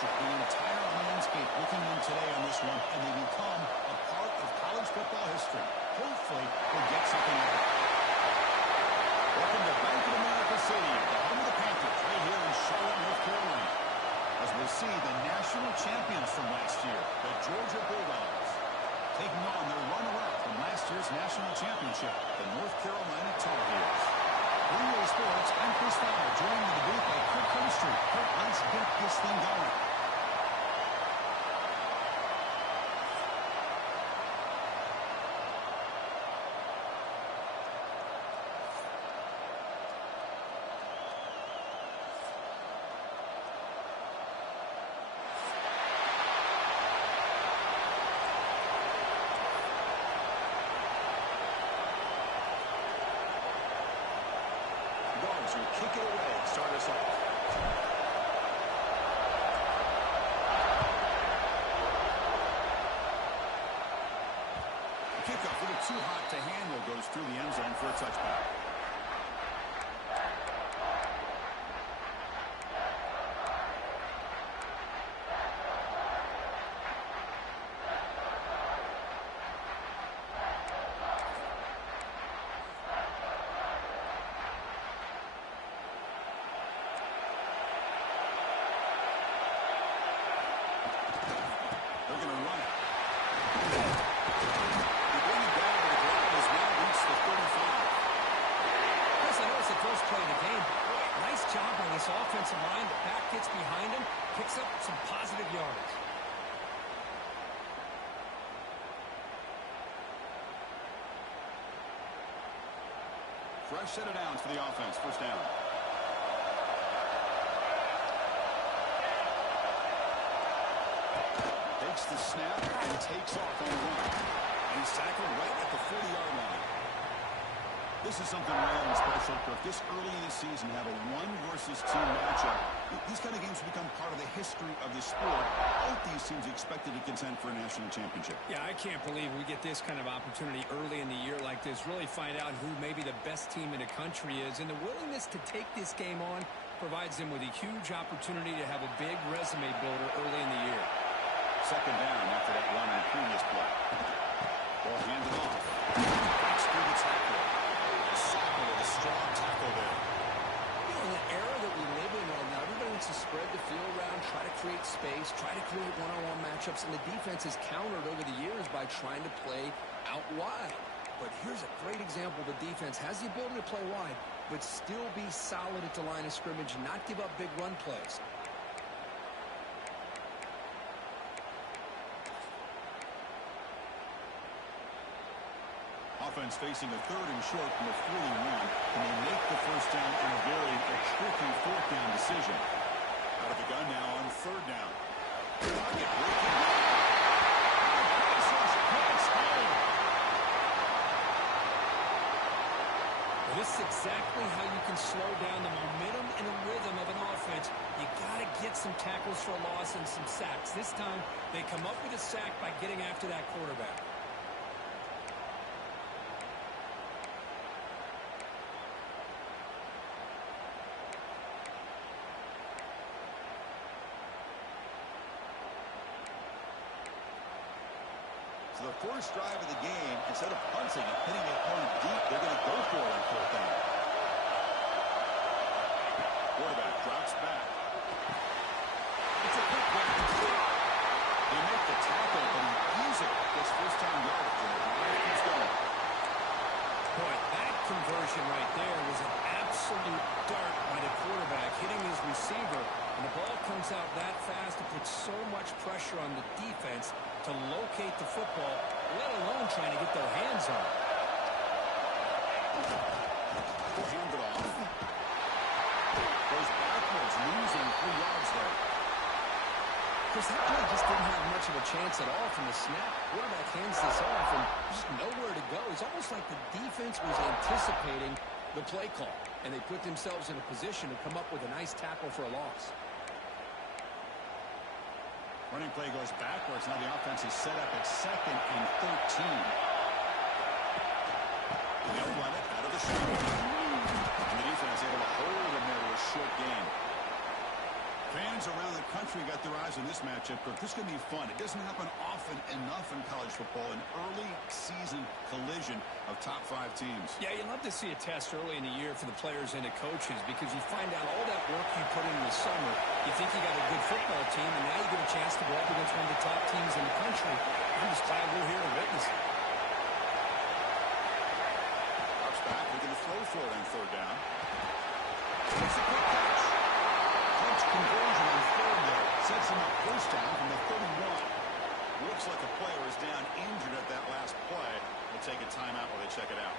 The entire landscape looking in today on this one, and they become a part of college football history. Hopefully, we'll get something out of it. Welcome to Bank of America Stadium, the home of the Panthers, right here in Charlotte, North Carolina. As we'll see the national champions from last year, the Georgia Bulldogs, taking on their runner-up from last year's national championship, the North Carolina Tar Heels. Blue Wave Sports and Chris Fowler joined in the booth by Kirk Herbstreit. Kirk, let's get this thing going. Dogs will kick it away, start us off. The kickoff, a little too hot to handle, goes through the end zone for a touchback. Offensive line, the back gets behind him, picks up some positive yardage. Fresh set of downs for the offense, first down. Takes the snap and takes off on the run. And he's tackled right at the 40-yard line. This is something rare and special, Kirk. This early in the season, have a 1 versus 2 matchup. These kind of games become part of the history of the sport. Both these teams expected to contend for a national championship. Yeah, I can't believe we get this kind of opportunity early in the year like this. Really find out who maybe the best team in the country is. And the willingness to take this game on provides them with a huge opportunity to have a big resume builder early in the year. Second down after that run in the previous play. Ball handed off. Breaks through the tackle. Sackle with a strong tackle there. You know, in the era that we live in right now, everybody wants to spread the field around, try to create space, try to create one-on-one matchups, and the defense has countered over the years by trying to play out wide. But here's a great example. The defense has the ability to play wide, but still be solid at the line of scrimmage, not give up big run plays. Offense facing a 3rd and short from the 41. Can they make the first down in a very tricky 4th down decision? Out of the gun now on 3rd down. Target breaking down. This is exactly how you can slow down the momentum and the rhythm of an offense. You got to get some tackles for a loss and some sacks. This time, they come up with a sack by getting after that quarterback. So the first drive of the game, instead of punting and hitting the opponent deep, they're going to go for it on 4th down. Quarterback drops back. It's a quick back. They make the tackle, but he easily gets first down yardage, and the drive keeps going. Boy, that conversion right there was an absolute dart by the quarterback, hitting his receiver, and the ball comes out that fast. It puts so much pressure on the defense to locate the football, let alone trying to get their hands on it. Hand it off. Goes backwards, losing 3 yards there. Chris, that play just didn't have much of a chance at all from the snap. Quarterback hands this off and just nowhere to go. It's almost like the defense was anticipating the play call, and they put themselves in a position to come up with a nice tackle for a loss. Running play goes backwards. Now the offense is set up at 2nd and 13. They'll run it out of the shotgun. And the defense able to hold him there to a short game. Fans around the country got their eyes on this matchup, but this is going to be fun. It doesn't happen often enough in college football, an early season collision of top 5 teams. Yeah, you love to see a test early in the year for the players and the coaches because you find out all that work you put in the summer. You think you got a good football team, and now you get a chance to go up against one of the top teams in the country. I'm just glad we're here to witness it. Drops back, looking to throw for it on 3rd down. It's a quick catch. Clutch conversion on 3rd there. Sets him up 1st down from the 31. Looks like a player is down injured at that last play. We'll take a timeout while they check it out.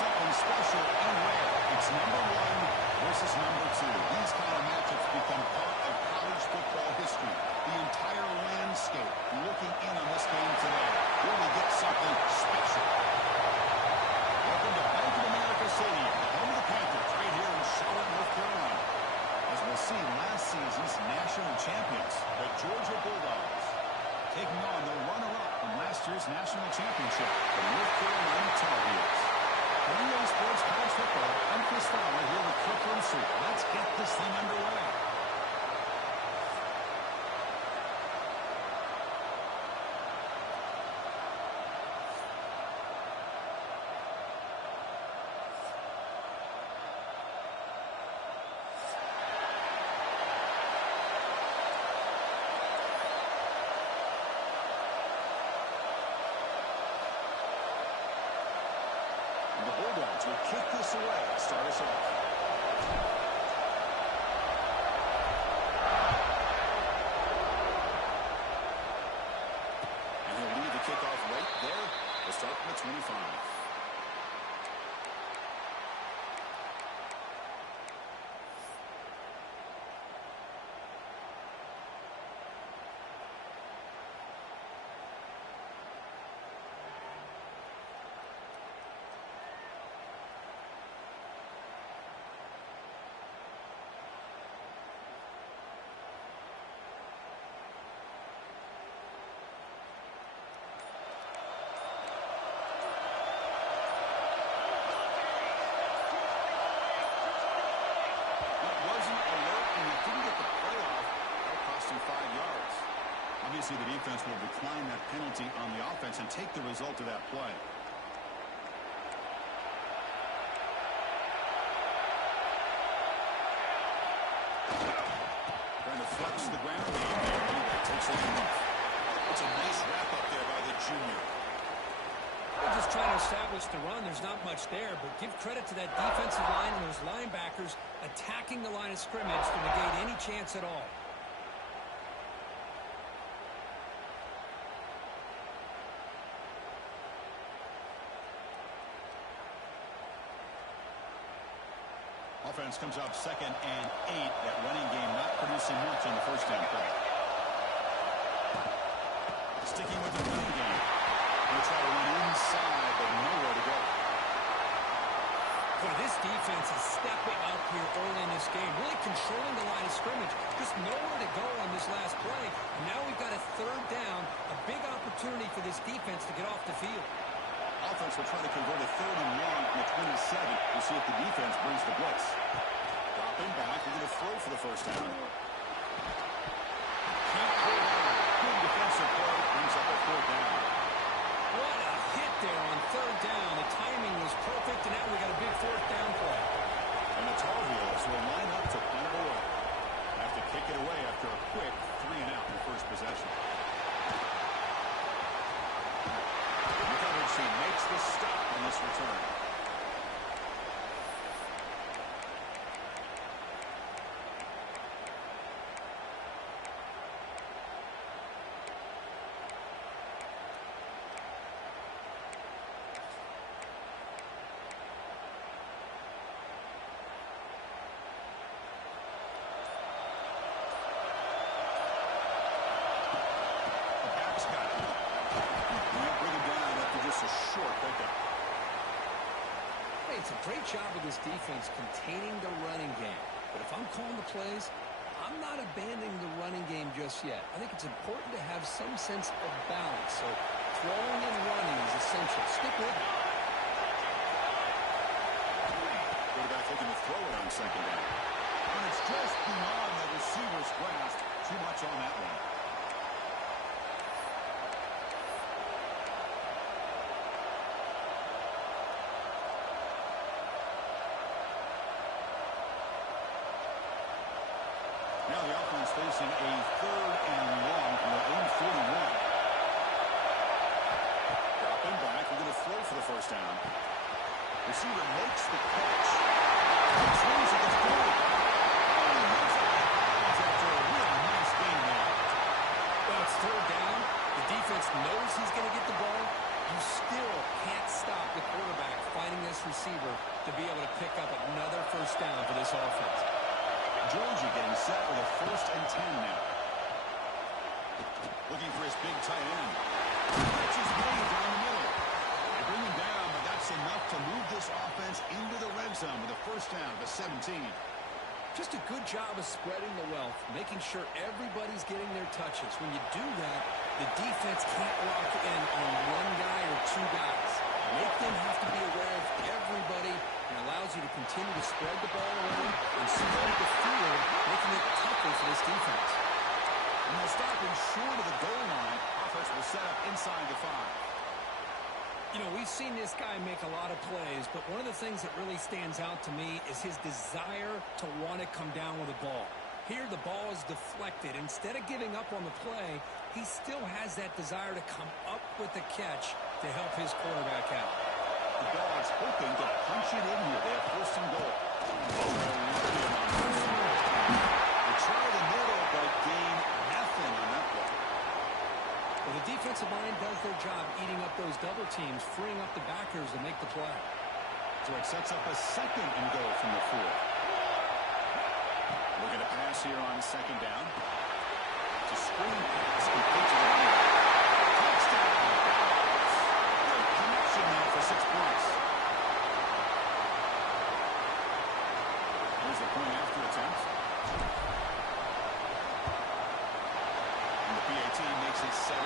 something special and rare. It's number one versus number two. These kind of matchups become part of college football history. The entire landscape looking in on this game today. Will we get something special? Welcome to Bank of America Stadium, the home of the Panthers, right here in Charlotte, North Carolina. As we'll see, last season's national champions, the Georgia Bulldogs, taking on the runner-up from last year's national championship, the North Carolina Tar Heels. For EA Sports College Football, I'm Chris Fowler here with Kirk Herbstreit. Let's get this thing underway. The Bulldogs will kick this away, start us off. And he'll leave the kickoff right there. We'll start from the 25. Obviously, the defense will decline that penalty on the offense and take the result of that play. Trying to flex the ground game there. That takes it off. It's a nice wrap-up there by the junior. They're just trying to establish the run. There's not much there, but give credit to that defensive line and those linebackers attacking the line of scrimmage to negate any chance at all. Offense comes up 2nd and 8. That running game not producing much on the first down play. Sticking with the running game. They'll try to run inside, but nowhere to go. Boy, this defense is stepping up here early in this game, really controlling the line of scrimmage. Just nowhere to go on this last play. And now we've got a 3rd down, a big opportunity for this defense to get off the field. Offense will try to convert a 3rd and long from the 27 to see if the defense brings the blitz. Dropping back, we're going to throw for the first down. Can't hold on. Good defensive play, brings up a 4th down. What a hit there on 3rd down. The timing was perfect, and now we got a big 4th down play. And the Tar Heels will line up to punt it away. Have to kick it away after a quick 3 and out in the first possession. She makes the stop on this return. The back's got it. Bring him down after just a short pickup. Hey, it's a great job of this defense containing the running game. But if I'm calling the plays, I'm not abandoning the running game just yet. I think it's important to have some sense of balance. So throwing and running is essential. Stick with it. Quarterback looking to throw it on 2nd down. And it's just beyond the receiver's grasp. Too much on that one. Now the offense facing a 3rd and long from their own 41. Dropping back, we're going to throw for the first down. Receiver makes the catch. He swings at the 40. After a real nice game there. Well, it's 3rd down. The defense knows he's going to get the ball. You still can't stop the quarterback finding this this receiver to be able to pick up another first down for this offense. Georgia getting set with a 1st and 10 now. Looking for his big tight end. That's his way down the middle. They bring him down, but that's enough to move this offense into the red zone with a 1st down to 17. Just a good job of spreading the wealth, making sure everybody's getting their touches. When you do that, the defense can't lock in on one guy or two guys. Make them have to be aware of everybody, and allows you to continue to spread the ball around and spread the field, making it tougher for this defense. And they'll stop him short of the goal line. Offense will set up inside the 5. You know, we've seen this guy make a lot of plays, but one of the things that really stands out to me is his desire to want to come down with the ball. Here, the ball is deflected. Instead of giving up on the play, he still has that desire to come up with the catch to help his quarterback out. The Dogs hoping to punch it in here. They have 1st and goal. They try the middle, but gain nothing on that play. Well, the defensive line does their job eating up those double teams, freeing up the backers to make the play. So it sets up a 2nd and goal from the 4. We're going to pass here on 2nd down. It's a screen pass complete to the running back. Touchdown. Great connection there for 6 points. Here's the point after attempt. And the PAT makes it 7-0.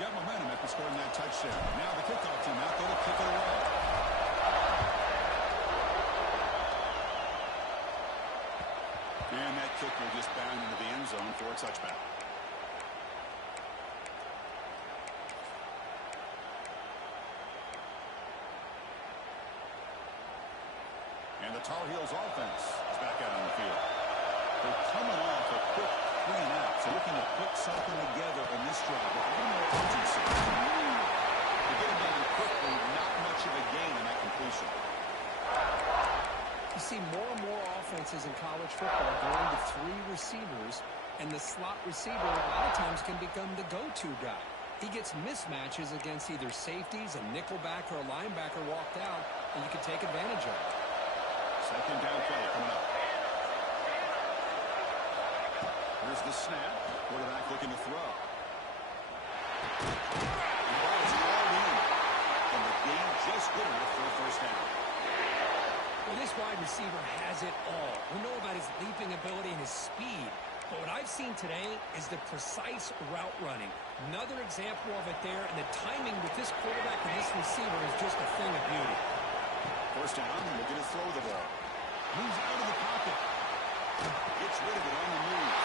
Got momentum after scoring that touchdown. Now the kickoff team out there to kick it away. And that kick will just bound into the end zone for a touchback. And the Tar Heels offense is back out on the field. They're coming off a quick 3 and out, so looking to put something together in this drive with a little more urgency. They get him down quickly, not much of a gain in that completion. You see more and more offenses in college football going to 3 receivers, and the slot receiver a lot of times can become the go-to guy. He gets mismatches against either safeties, a nickelback, or a linebacker walked out, and you can take advantage of it. 2nd down play coming up. Here's the snap. Quarterback looking to throw. The ball is hauled in. And the game just good enough for a 1st down. Well, this wide receiver has it all. We know about his leaping ability and his speed. But what I've seen today is the precise route running. Another example of it there, and the timing with this quarterback and this receiver is just a thing of beauty. 1st down, and looking to throw the ball. Moves out of the pocket. Gets rid of it on the move.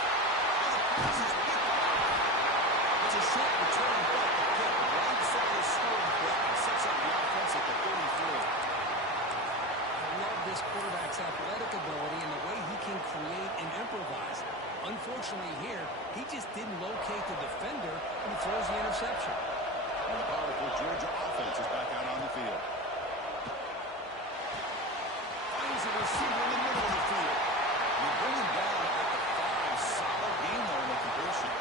It's a short return, but the kick right side of scoring threat and sets up the offense at the 33. I love this quarterback's athletic ability and the way he can create and improvise. Unfortunately here, he just didn't locate the defender and he throws the interception. And the powerful Georgia offense is back out on the field. Finds a receiver in the middle of the field. You bring him down at the 5. Solid game there in the completion.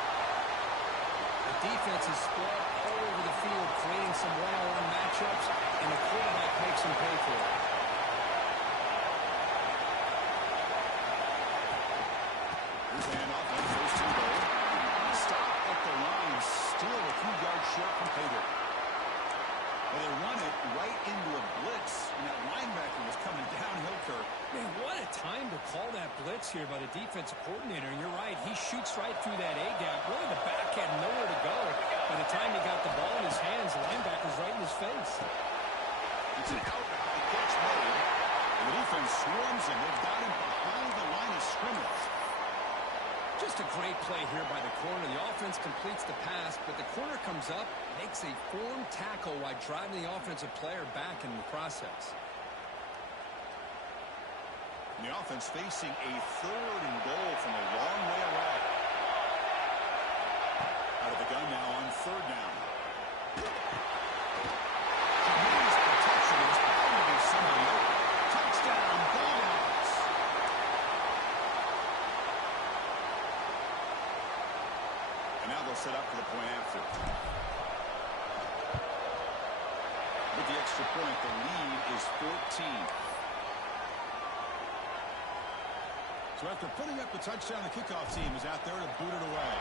The defense is spread all over the field, creating some one-on-one matchups, and the quarterback makes them pay for it. Here's the handoff on 1st and goal. Stop at the line, still a few yards short from pay dirt. Well, they run it right into a blitz, and that linebacker was coming downhill curve. Man, what a time to call that blitz here by the defensive coordinator. And you're right, he shoots right through that A-gap. Really, the back had nowhere to go. By the time he got the ball in his hands, the linebacker's right in his face. It's an out-and-out catch made, and the defense swarms him. They've got him behind the line of scrimmage. Just a great play here by the corner. The offense completes the pass, but the corner comes up, makes a forward tackle while driving the offensive player back in the process. And the offense facing a 3rd and goal from a long way away. Out of the gun now on 3rd down. Tremendous protection. There's bound to be somebody open. Touchdown, Bulldogs. they'll set up for the point after. With the extra point, the lead is 14. So after putting up the touchdown, the kickoff team is out there to boot it away.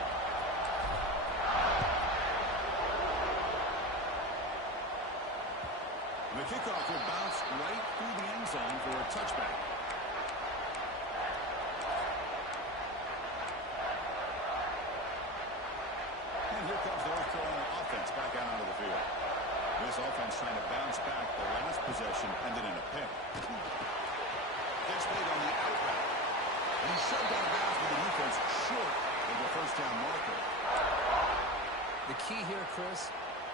The kickoff will bounce right through the end zone for a touchback. And here comes the North Carolina offense back out onto the field. This offense trying to bounce back. The last possession ended in a pick. Gets played on the out route. And he's shoved out of bounds with the defense short of the first down marker. The key here, Chris,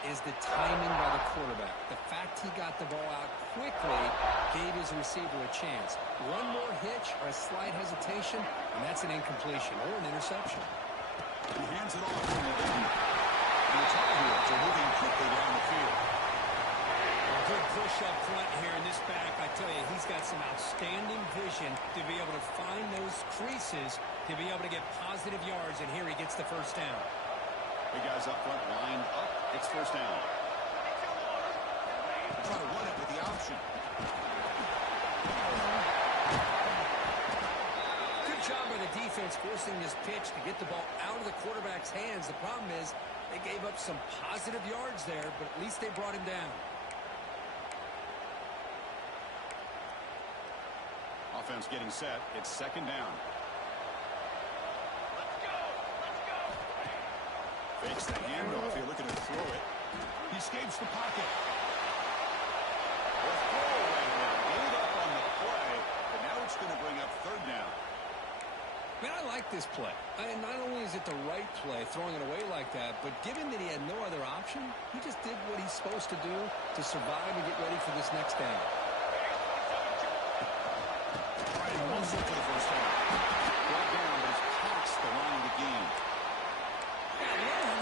is the timing by the quarterback. The fact he got the ball out quickly gave his receiver a chance. One more hitch or a slight hesitation, and that's an incompletion or an interception. He hands it off from the end. And the Tar Heels are moving quickly down the field. A good push up front here in this back. I tell you, he's got some outstanding vision to be able to find those creases, to be able to get positive yards, and here he gets the first down. Big guys up front lined up. It's first down. Try to run it with the option. Good job by the defense forcing this pitch to get the ball out of the quarterback's hands. The problem is they gave up some positive yards there, but at least they brought him down. Offense getting set. It's second down. Fakes the handoff here, looking to throw it. He escapes the pocket. The throwaway there. Gave up on the play, but now it's going to bring up third down. Man, I like this play. And not only is it the right play, throwing it away like that, but given that he had no other option, he just did what he's supposed to do to survive and get ready for this next down. Trying to muscle for the first down. Brought down, but he's past the line of the game.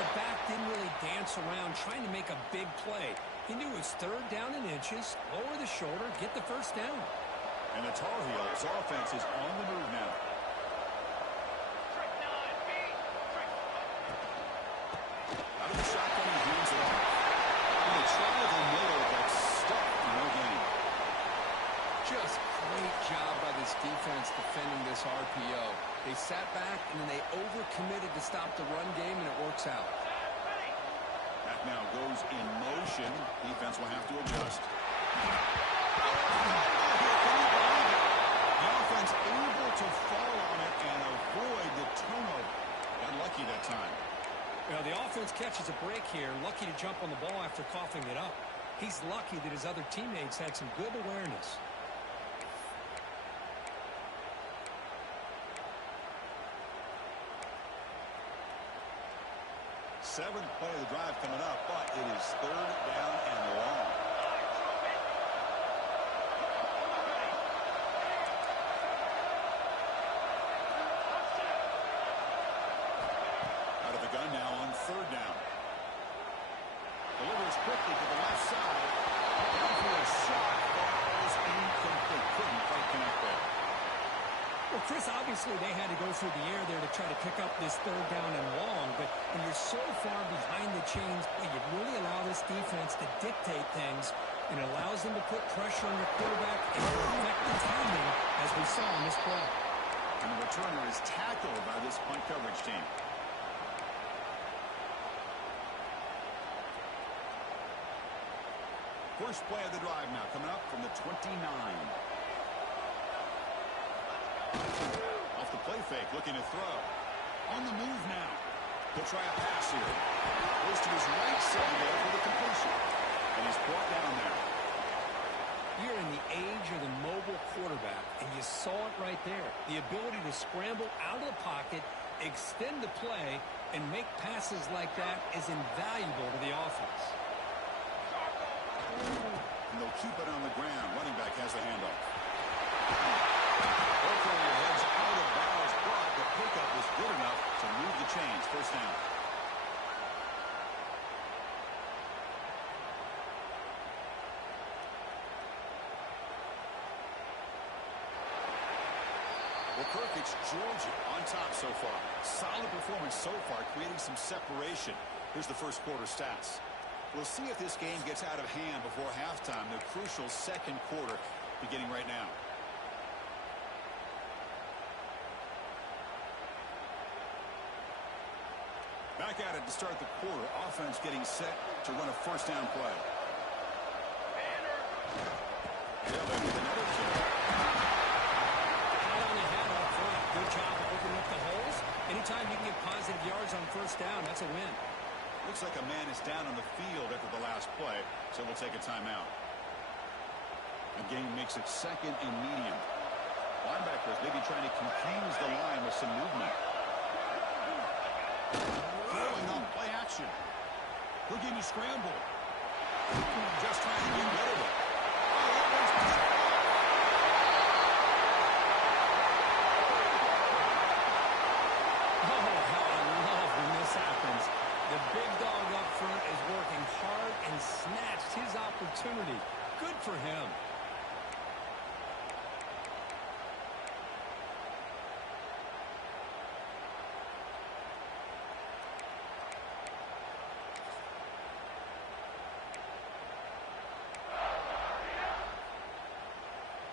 The back didn't really dance around trying to make a big play. He knew it was third down in inches, lower the shoulder, get the first down. And the Tar Heels offense is on the move now. Out of the shotgun, he hands it off. And the trial of the middle gets stuck for no gain. Just great job by this defense defending this RPO. They sat back and then they overcommitted to stop the run game, and it works out. That now goes in motion. Defense will have to adjust. The offense able to fall on it and avoid the turnover. Got lucky that time. Well, the offense catches a break here, lucky to jump on the ball after coughing it up. He's lucky that his other teammates had some good awareness. Seventh play of the drive coming up, but it is third down and long. Out of the gun now on third down. Delivers quickly to the left side. Down for a shot. Ball is incomplete. Couldn't quite connect there. Well, Chris, obviously they had to go through the air there to try to pick up this third down and long, but when you're so far behind the chains, you really allow this defense to dictate things, and it allows them to put pressure on your quarterback and affect the timing, as we saw in this play. And the returner is tackled by this punt coverage team. First play of the drive now coming up from the 29. Off the play fake, looking to throw. On the move now. He'll try a pass here. Goes to his right side there for the completion. And he's brought down there. You're in the age of the mobile quarterback, and you saw it right there. The ability to scramble out of the pocket, extend the play, and make passes like that is invaluable to the offense. And they'll keep it on the ground. Running back has the handoff. Okoye heads out of bounds, but the pickup is good enough to move the chains. First down. Well, Kirk, it's Georgia on top so far. Solid performance so far, creating some separation. Here's the first quarter stats. We'll see if this game gets out of hand before halftime, the crucial second quarter beginning right now. Back at it to start the quarter. Offense getting set to run a first down play. Good job of opening up the holes. Anytime you can get positive yards on first down, that's a win. Looks like a man is down on the field after the last play, so we'll take a timeout. The game makes it second and medium. Linebackers maybe trying to confuse the line with some movement. Throwing on play action. He'll give you scramble. Just trying to get rid of it. The big dog up front is working hard and snatched his opportunity. Good for him.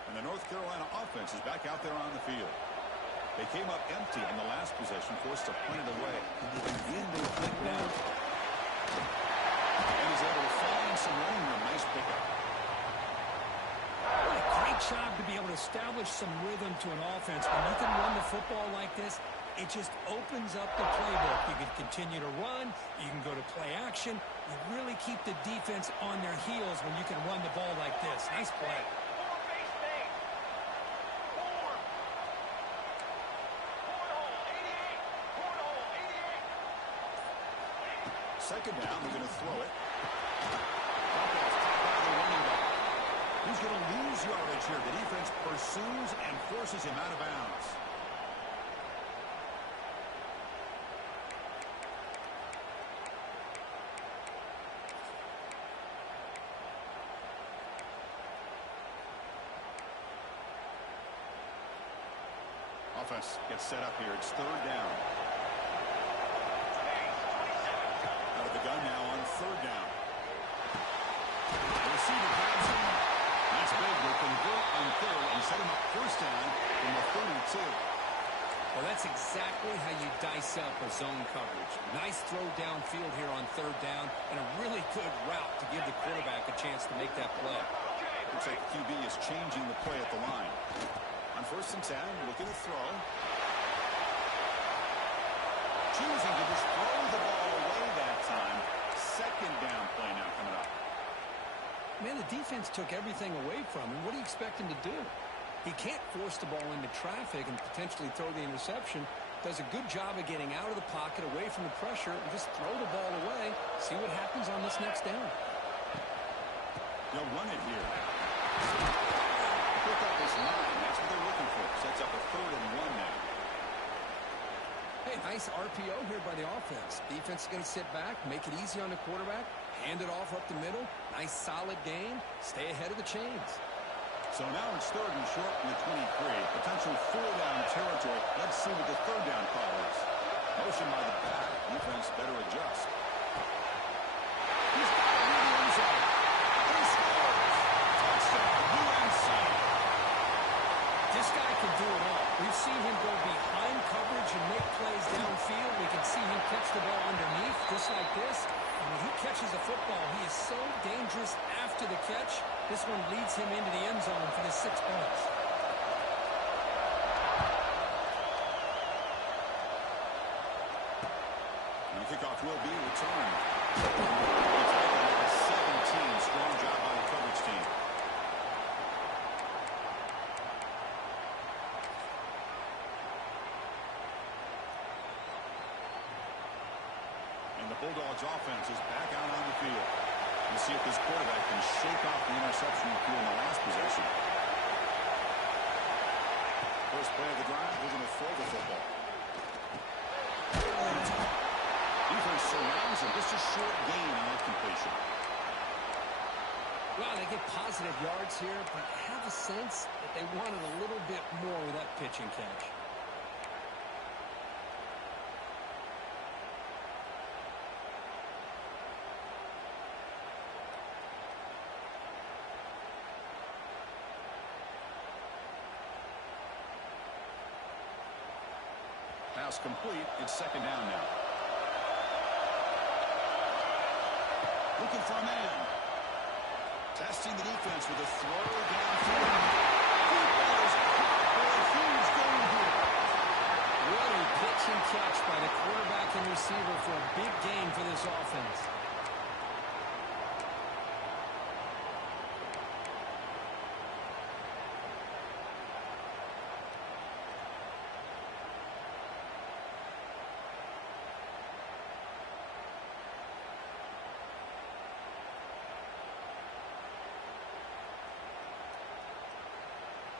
And the North Carolina offense is back out there on the field. They came up empty in the last possession, forced to punt it away. And again, they click down. And he's able to find some running room. Nice pickup. What a great job to be able to establish some rhythm to an offense. When you can run the football like this, it just opens up the playbook. You can continue to run. You can go to play action. You really keep the defense on their heels when you can run the ball like this. Nice play. Second down, they're going to throw it. He's going to lose yardage here. The defense pursues and forces him out of bounds. Offense gets set up here. It's third down. The gun now on third down. The receiver grabs him. That's big. They'll convert on third and set him up first down from the 32. Well, that's exactly how you dice up a zone coverage. Nice throw downfield here on third down and a really good route to give the quarterback a chance to make that play. Looks like QB is changing the play at the line. On first and 10, looking to throw. Choosing to just throw the ball away that time. Second down play now coming up. Man, the defense took everything away from him. What do you expect him to do? He can't force the ball into traffic and potentially throw the interception. Does a good job of getting out of the pocket, away from the pressure, and just throw the ball away. See what happens on this next down. They'll run it here. Pick up this 9. That's what they're looking for. Sets up a 3rd and 1 now. Hey, nice RPO here by the offense. Defense is going to sit back, make it easy on the quarterback, hand it off up the middle. Nice, solid game. Stay ahead of the chains. So now it's 3rd and short from the 23. Potential 4-down territory. Let's see what the 3rd down call is. Motion by the back. Defense better adjust. He's got it in the end zone. He scores. Touchdown, UNC. This guy can do it all. We've seen him go behind coverage and make plays downfield. We can see him catch the ball underneath, just like this. And when he catches the football, he is so dangerous after the catch. This one leads him into the end zone for the 6 points. And the kickoff will be returned. 17. Strong job by the coverage team. And the Bulldogs offense is back out on the field. We'll see if this quarterback can shake off the interception he threw in the last possession. First play of the drive, we're going to throw the football. Defense surrounds him. Just a short gain on that completion. Well, they get positive yards here, but I have a sense that they wanted a little bit more with that pitch. pitch and catch. Pass complete. It's second down now. Looking for a man. Testing the defense with a throw downfield. Football is caught for a huge gain here. What a pitch and catch by the quarterback and receiver for a big gain for this offense.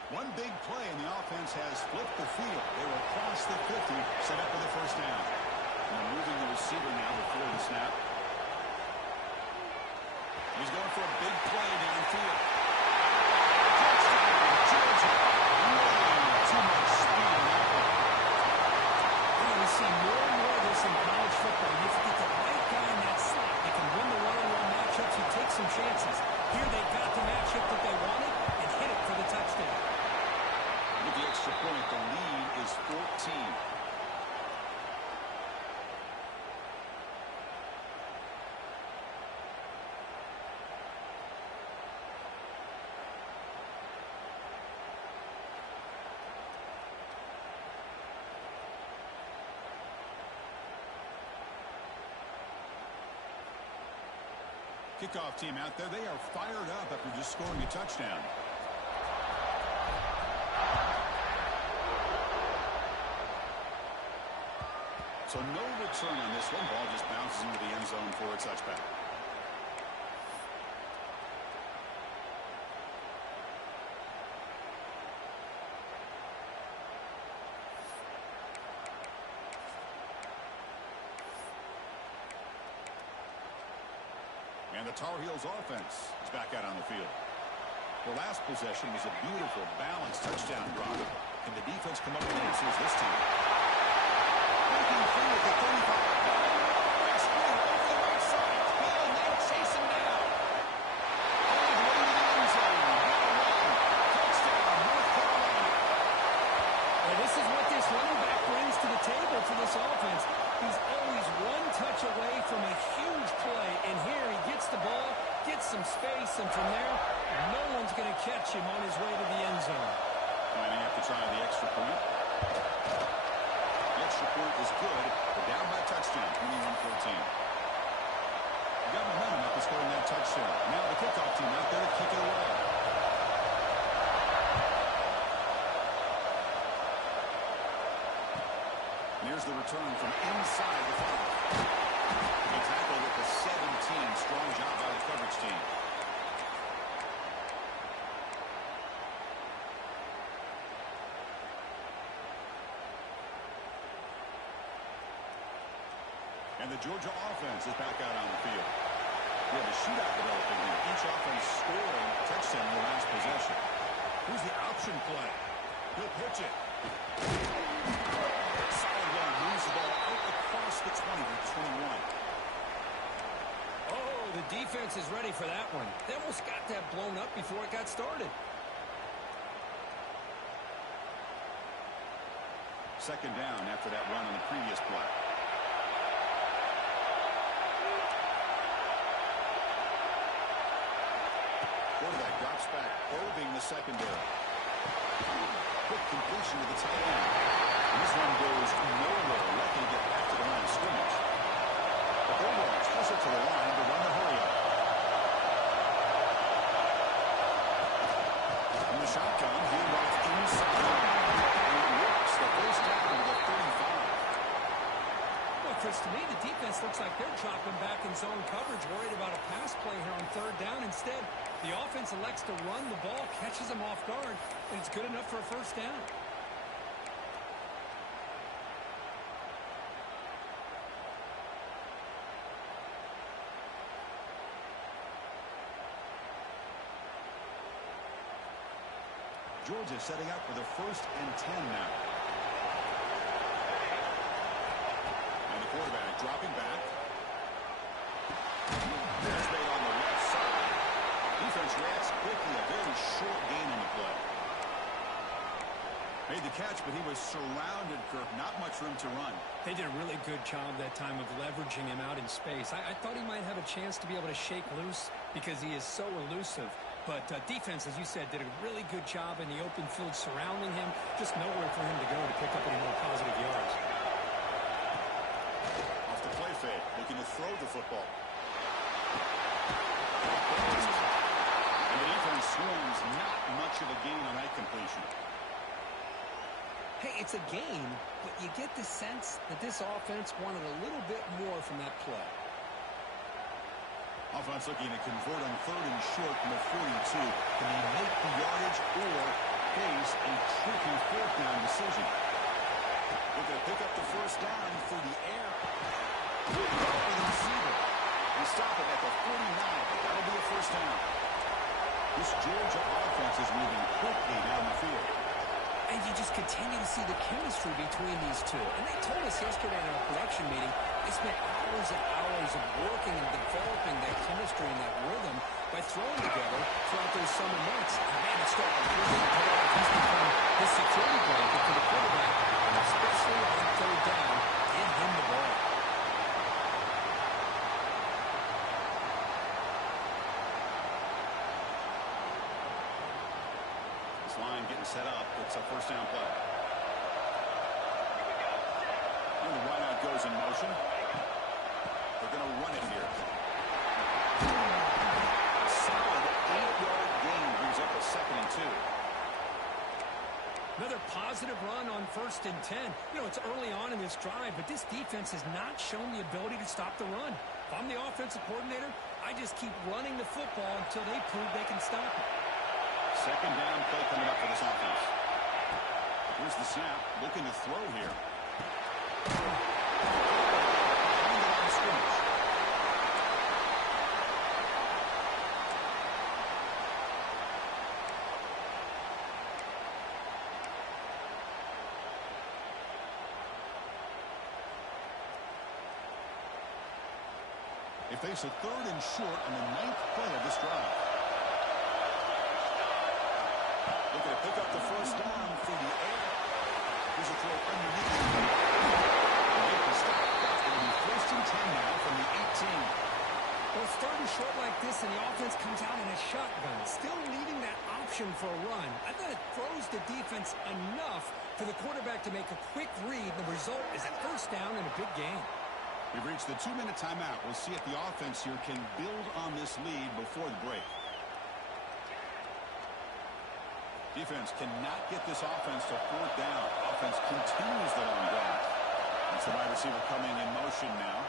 One big play, and the offense has flipped the field. They were across the 50, set up for the first down. And moving the receiver now before the snap. He's going for a big play downfield. Touchdown, Georgia. Way too much speed in that play. We see more and more of this in college football. If you get the right guy in that slot, they can win the one-on-one matchups. You take some chances. Here they got the matchup that they wanted and hit it for the touchdown. With the extra point, the lead is 14. Kickoff team out there, they are fired up after just scoring a touchdown. So no return on this one. Ball just bounces into the end zone for a touchback. And the Tar Heels offense is back out on the field. The last possession was a beautiful, balanced touchdown drive. Can the defense come up with answers this time? Breaking free at the 35. Big screen over the right side. Hill and they chase him down. All the way to the end zone. Got a run. Touchdown, North Carolina. Well, this is what this running back brings to the table for this offense. He's always one touch away from a huge play, and here he gets the ball, gets some space, and from there, no one's going to catch him on his way to the end zone. Lining up to try the extra point. The extra point is good. We're down by a touchdown, 21-14. Got momentum after scoring that touchdown. Now the kickoff team out there to kick it away. Here's the return from inside the 5. He tackled at the 17. Strong job by the coverage team. And the Georgia offense is back out on the field. We have a shootout developing here. Each offense scoring a touchdown in the last possession. Here's the option play. He'll pitch it. Solid run. Moves the ball out across the 20 to 21. Oh, the defense is ready for that one. They almost got that blown up before it got started. Second down after that run on the previous play. Quarterback drops back, probing the secondary. Quick completion to the tight end. And this one goes nowhere. Lucky to get back to the line of scrimmage. The Bulldogs push it to the line to run the hurry-up. In the shotgun, he runs inside. And it works. The first down to the 35. Well, Chris, to me, the defense looks like they're dropping back in zone coverage, worried about a pass play here on third down. Instead, the offense elects to run the ball, catches them off guard, and it's good enough for a first down. Georgia setting up with a 1st and 10 now. And the quarterback dropping back. That's made on the left side. Defense reacts quickly. A very short gain on the play. Made the catch, but he was surrounded, Kirk. Not much room to run. They did a really good job that time of leveraging him out in space. I thought he might have a chance to be able to shake loose because he is so elusive. But defense, as you said, did a really good job in the open field surrounding him. Just nowhere for him to go to pick up any more positive yards. Off the play fake, looking to throw the football. And the defense swarms. Not much of a gain on that completion. Hey, it's a gain, but you get the sense that this offense wanted a little bit more from that play. Offense looking to convert on 3rd and short from the 42. Can they make the yardage or face a tricky 4th down decision? They're going to pick up the 1st down through the air. Good ball for the receiver. They stop it at the 49. That'll be a 1st down. This Georgia offense is moving quickly down the field. And you just continue to see the chemistry between these two. And they told us yesterday in our production meeting, they spent hours and hours of working and developing that chemistry and that rhythm by throwing together throughout those summer months. And man, it's starting to really pay off. He's become the security blanket for the quarterback, and especially on 3rd down, give him the ball. Line getting set up. It's a 1st down play. And the wideout goes in motion. They're going to run it here. A solid 8-yard gain brings up a 2nd and 2. Another positive run on 1st and 10. You know, it's early on in this drive, but this defense has not shown the ability to stop the run. If I'm the offensive coordinator, I just keep running the football until they prove they can stop it. 2nd down play coming up for this offense. Here's the snap. Looking to throw here. On the line of scrimmage. They face a 3rd and short on the 9th play of this drive. Looking to pick up the 1st down through the air. Here's a throw underneath. Make the stop. It's going to be 1st and 10 now from the 18. Well, it's 3rd and short like this, and the offense comes out in a shotgun, still leaving that option for a run. I thought it throws the defense enough for the quarterback to make a quick read. The result is a 1st down and a big gain. We've reached the 2-minute timeout. We'll see if the offense here can build on this lead before the break. Defense cannot get this offense to 4th down. Offense continues the long drive. That's the wide receiver coming in motion now.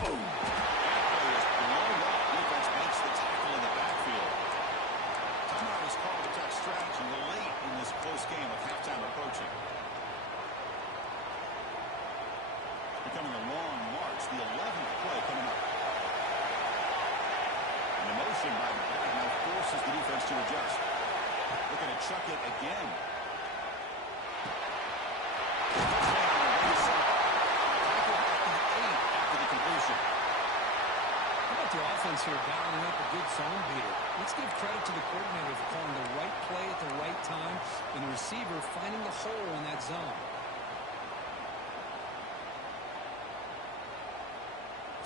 Boom! That play is blown up. Defense makes the tackle in the backfield. Timeout is called to attack strategy late in this close game with halftime approaching. Becoming a long march. The 11th play coming up. And the motion by the back now forces the defense to adjust. Looking to chuck it again. After the completion. How about the offense here dialing up a good zone beater? Let's give credit to the coordinator for calling the right play at the right time and the receiver finding the hole in that zone.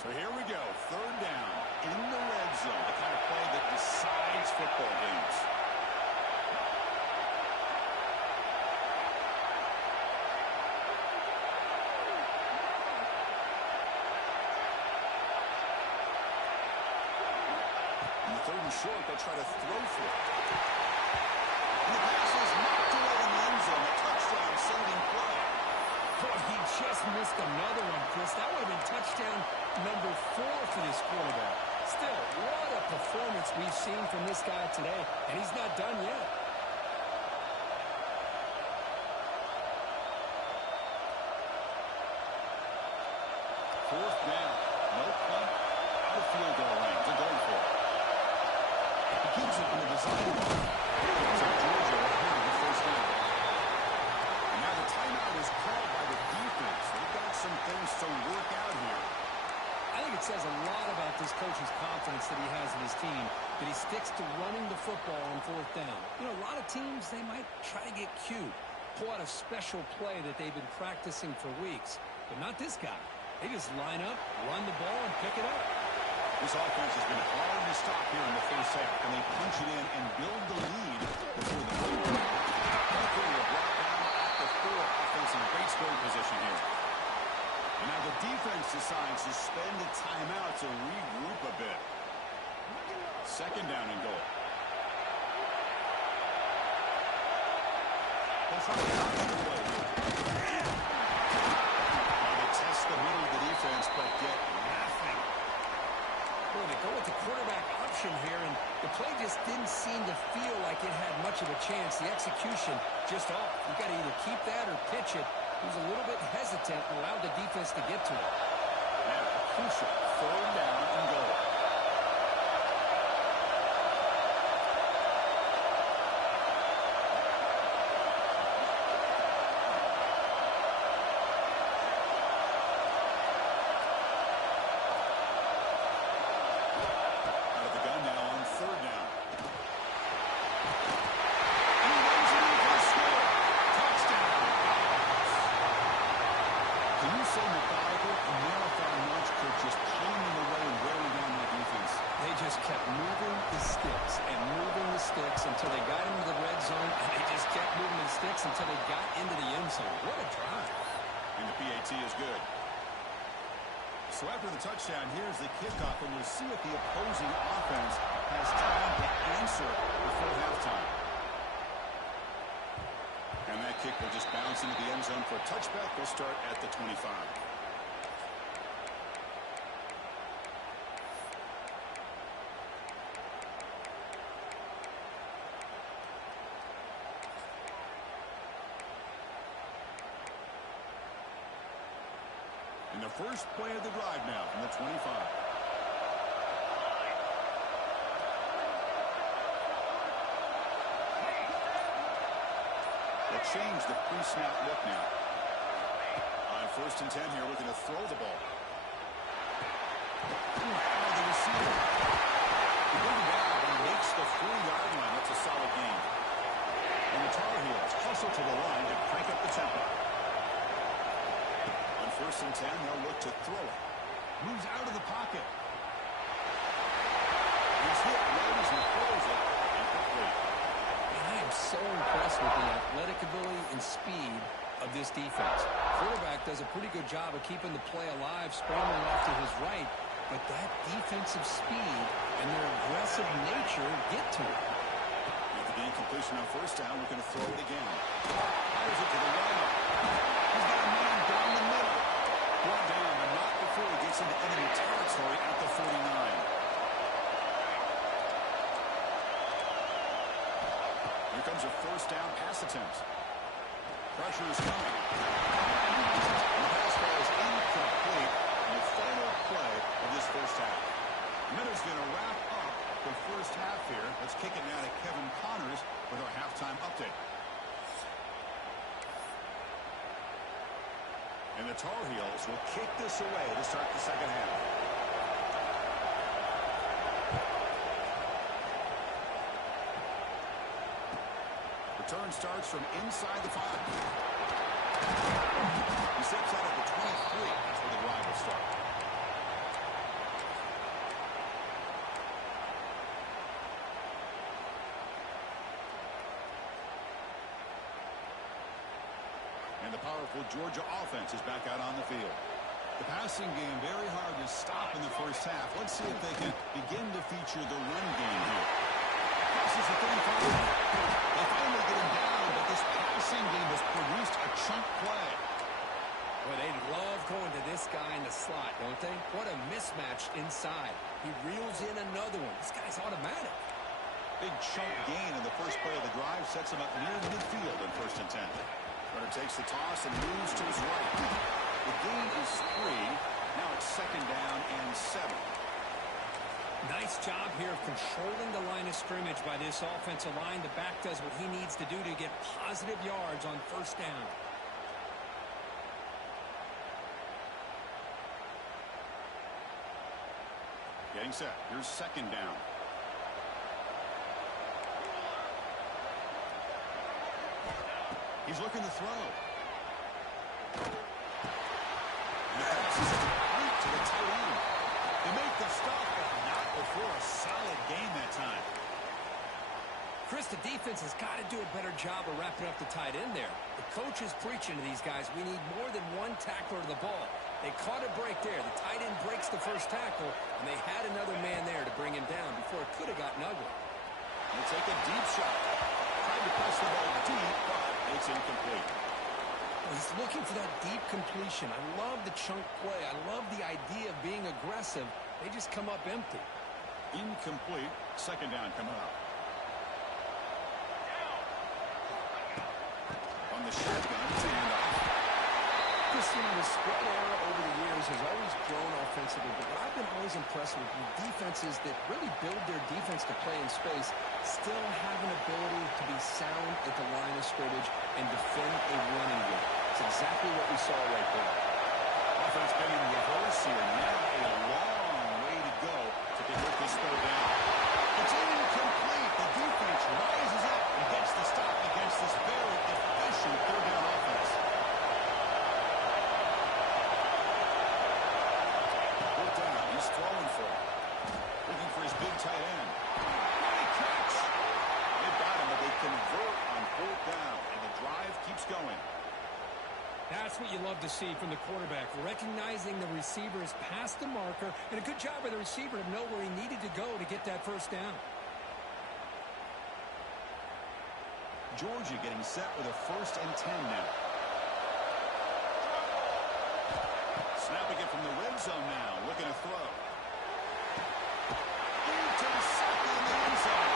So here we go. 3rd down in the red zone. The kind of play that decides football games. And the 3rd and short, they'll try to throw for it. And the pass is knocked away in the end zone. A touchdown saving play. Boy, he just missed another one, Chris. That would have been touchdown number 4 for this quarterback. Still, what a performance we've seen from this guy today, and he's not done yet. Fourth down. No punt. Out of field goal range. They're going for it. He keeps it in the design. So Georgia right here says a lot about this coach's confidence that he has in his team, that he sticks to running the football on fourth down. You know, a lot of teams, they might try to get cute, pull out a special play that they've been practicing for weeks. But not this guy. They just line up, run the ball, and pick it up. This offense has been hard to stop here in the first half, and they punch it in and build the lead before the third. Brought down at the 4. Offense in great scoring position here. And now the defense decides to spend a timeout to regroup a bit. Second down and goal. They'll try to knock it away. Now they test the middle of the defense, but get nothing. Well, they go with the quarterback option here, and the play just didn't seem to feel like it had much of a chance. The execution just off. You got to either keep that or pitch it. He was a little bit hesitant and allowed the defense to get to it. Now, crucial third down and goal. Out of the gun now on third down. And he runs it in for a score. Touchdown. Can you say methodical? A marathon march could just pounding away and wearing down that defense. They just kept moving the sticks and moving the sticks until they got into the red zone, and they just kept moving the sticks until they got into the end zone. What a drive. And the PAT is good. So after the touchdown, here's the kickoff, and we'll see if the opposing offense has time to answer before halftime. And that kick will just bounce into the end zone for a touchback. We'll start at the 25. And the first play of the drive now from the 25. They'll change the pre-snap look now. On 1st and 10 here, looking to throw the ball. The receiver. He brings it down and makes the 4-yard line. That's a solid gain. And the Tar Heels hustle to the line to crank up the tempo. On 1st and 10, they'll look to throw it. Moves out of the pocket. He's hit, lays, and throws it. Incomplete. And I am so impressed with the athletic ability and speed of this defense. Quarterback does a pretty good job of keeping the play alive, scrambling off to his right, but that defensive speed and their aggressive nature get to it. After the incompletion on 1st down, we're going to throw it again. Fires it to the right. He's got a man down the middle. Brought down, but not before he gets into enemy territory at the 49. Here comes a 1st down pass attempt. Pressure is coming. The pass ball is incomplete. And the final play of this 1st half. Minutes going to wrap up the 1st half here. Let's kick it now to Kevin Connors with our halftime update. And the Tar Heels will kick this away to start the 2nd half. Return starts from inside the 5. He steps out at the 23. That's where the drive will start. And the powerful Georgia offense is back out on the field. The passing game very hard to stop in the 1st half. Let's see if they can begin to feature the run game here. Crosses the 35. They finally get him down, but this passing game has produced a chunk play. Well, they love going to this guy in the slot, don't they? What a mismatch inside. He reels in another one. This guy's automatic. Big chunk gain in the first play of the drive sets him up near midfield in 1st and 10. Runner takes the toss and moves to his right. The gain is 3. Now it's 2nd down and 7. Nice job here of controlling the line of scrimmage by this offensive line. The back does what he needs to do to get positive yards on 1st down. Getting set. Here's second down. He's looking to throw. That's right to the tight end. They make the stop, but not before a solid gain that time. Chris, the defense has got to do a better job of wrapping up the tight end there. The coach is preaching to these guys, we need more than one tackler to the ball. They caught a break there. The tight end breaks the first tackle, and they had another man there to bring him down before it could have gotten ugly. They take a deep shot. Tried to press the ball deep, but it's incomplete. He's looking for that deep completion. I love the chunk play. I love the idea of being aggressive. They just come up empty. Incomplete. Second down coming up. On the shotgun, it's handoff. The spread era over the years has always grown offensively, but what I've been always impressed with defenses that really build their defense to play in space still have an ability to be sound at the line of scrimmage and defend a running game. It's exactly what we saw right there. Offense been in reverse here. Now a long way to go to convert this third down. It's incomplete. The defense rises up and gets the stop against this very efficient third down offense. Fourth down. He's throwing for it. Looking for his big tight end. Great catch. They've got him, but they convert on fourth down, and the drive keeps going. That's what you love to see from the quarterback, recognizing the receiver is past the marker, and a good job by the receiver to know where he needed to go to get that first down. Georgia getting set with a 1st and 10 now. Snapping it from the red zone now, looking to throw. Into the second in the end zone.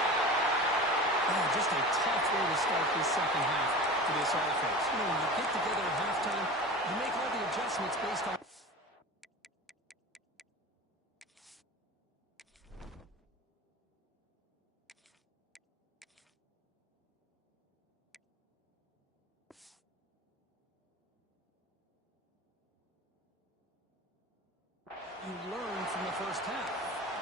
Oh, just a tough way to start this second half for this offense. You know, when you get together at halftime, you make all the adjustments based on... you learn from the first half.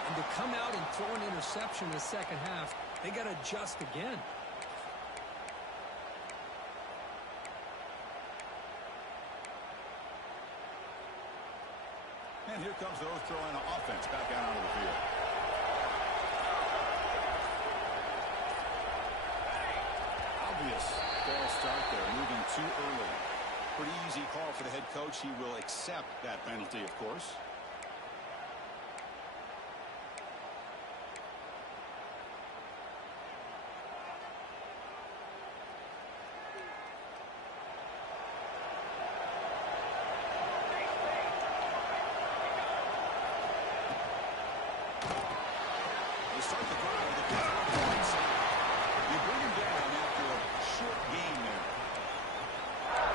And to come out and throw an interception in the second half, they got to adjust again. And here comes the North Carolina offense back out onto the field. Obvious false start there, moving too early. Pretty easy call for the head coach. He will accept that penalty, of course. Start the drive with a good right side. You bring him down after a short game there.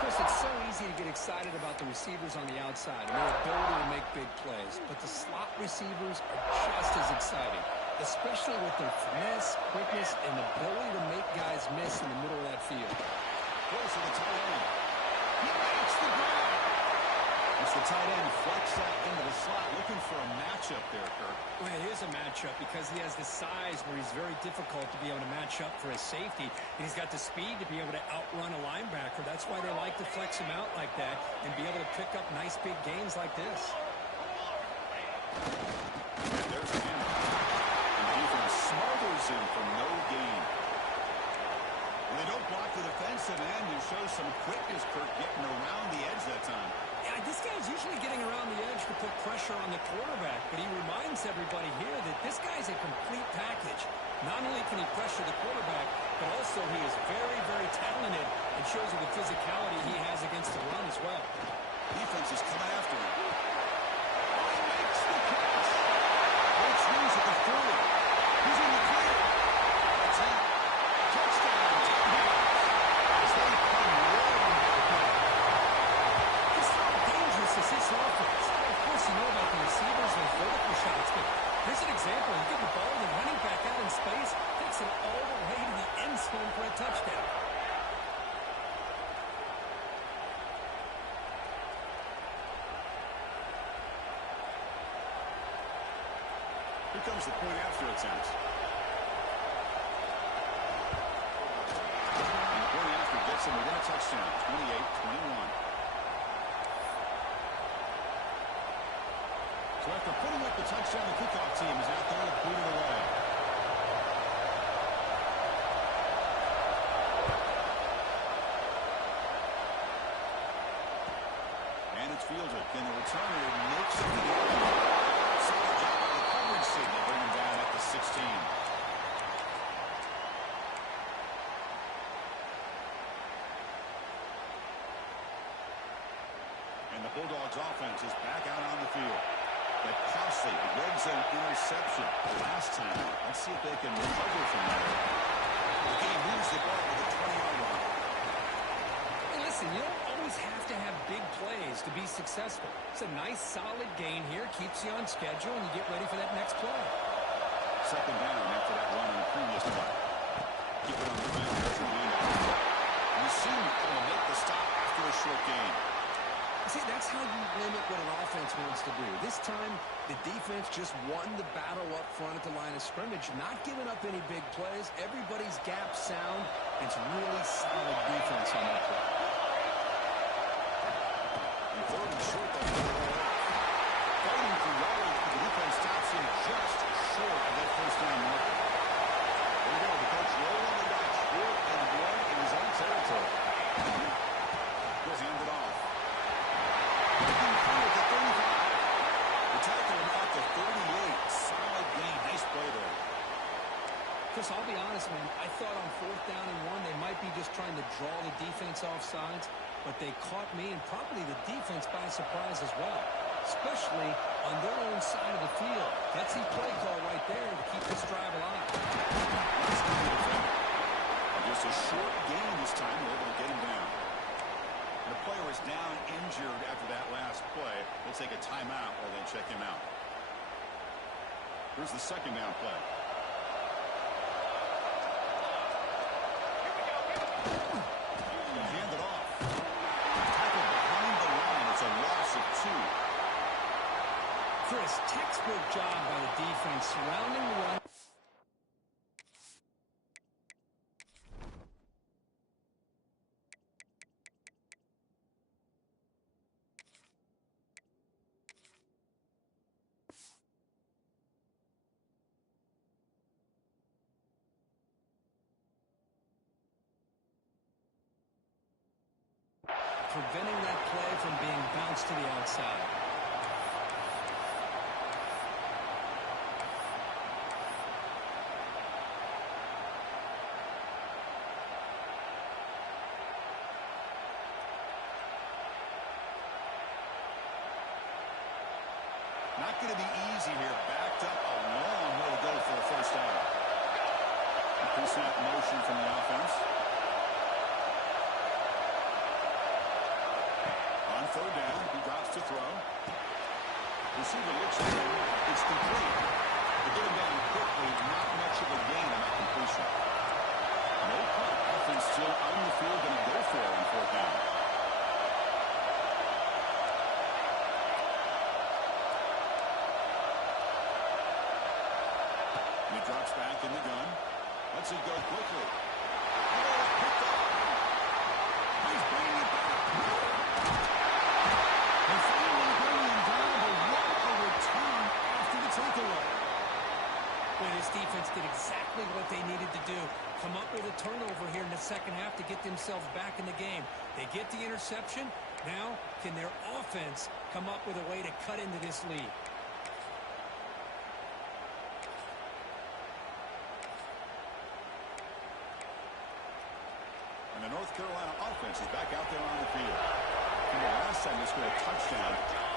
Chris, it's so easy to get excited about the receivers on the outside and their ability to make big plays, but the slot receivers are just as exciting, especially with their finesse, quickness, and ability to make guys miss in the middle of that field. Close to the tight end. He makes the grab. It's the tight end flex that into the slot, looking for a matchup there, Kirk. Well, it is a matchup because he has the size where he's very difficult to be able to match up for his safety, and he's got the speed to be able to outrun a linebacker. That's why they like to flex him out like that and be able to pick up nice big gains like this. And there's a handoff. And the defense smothers him for no gain. When they don't block the defensive end, you show some quickness, Kirk, getting around the edge that time. Yeah, this guy's usually getting around the edge to put pressure on the quarterback, but he reminds everybody here that this guy's a complete package. Not only can he pressure the quarterback, but also he is very, very talented and shows you the physicality he has against the run as well. Defense is coming after him. Oh, he makes the catch. Great swings at the 40. He's in the clear. That's it. Touchdown. As they come rolling back. Just how dangerous is this offense? Of course, you know about the receivers and vertical shots, but here's an example. You get the ball and the running back out in space, takes it all the way to the end zone for a touchdown. Here comes the point after attempt. And the point after gets him within a touchdown, 28-21. So after putting up the touchdown, the kickoff team is out there to boot it away. And it's fielded. Can the returner make something happen? Solid job by the coverage signal. Bring him down at the 16. And the Bulldogs offense is back out on the field. That costly red zone interception last time. Let's see if they can recover from that. The game moves the ball to the 20-yard line. Hey, listen, you don't always have to have big plays to be successful. It's a nice, solid gain here. Keeps you on schedule, and you get ready for that next play. Second down after that run on the previous play. Keep it on the ground. There's a handoff. And you see him able to make the stop after a short gain. See, that's how you limit what an offense wants to do. This time, the defense just won the battle up front at the line of scrimmage, not giving up any big plays. Everybody's gap sound. It's really solid defense on that play. And third and short, they'll go all off. Fighting for yardage, but the defense stops him just short of that first down marker. There you go, the coach rolling the dice. 4th and 1 in his own territory. He'll hand it off. Looking through at the 35. The tackle him out to 38. Solid gain. Nice play there. Chris, I'll be honest, man. I thought on 4th down and 1, they might be just trying to draw the defense off sides, but they caught me and probably the defense by surprise as well, especially on their own side of the field. That's the play call right there to keep this drive alive. Just a short gain this time. They're able to get him down. The player is down injured after that last play. We'll take a timeout while they check him out. Here's the second down play. Hand it off. Tackled behind the line. It's a loss of 2. Chris, textbook job by the defense surrounding the run. Preventing that play from being bounced to the outside. Not going to be easy here. Backed up a long way to go for a first down. Pre-snap motion from the offense. On 3rd down, he drops to throw. Receiver looks at him. It's complete. To get him down quickly, not much of a gain on that completion. No punt. Offense still on the field, going to go for it on 4th down. And he drops back in the gun. Lets it go quickly. Oh, picked up. He's bringing it back. And finally bringing him down, but what a return after the takeaway. Well, this defense did exactly what they needed to do. Come up with a turnover here in the second half to get themselves back in the game. They get the interception. Now, can their offense come up with a way to cut into this lead? And the North Carolina offense is back out there on the field. And the last time they scored a touchdown,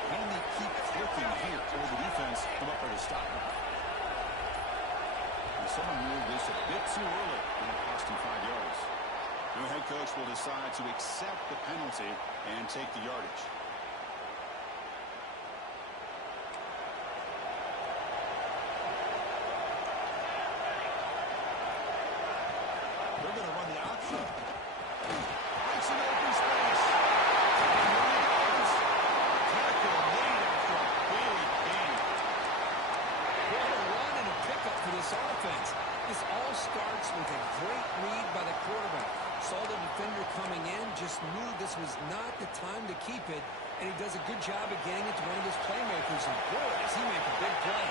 can they keep clicking here or the defense come up with a stop? And someone moved this a bit too early, and it cost him 5 yards. The head coach will decide to accept the penalty and take the yardage. They're going to run the option. Makes an open space. Tackle made after a big gain. What a run this was not the time to keep it, and he does a good job of getting it to one of his playmakers. And boy, does he make a big play.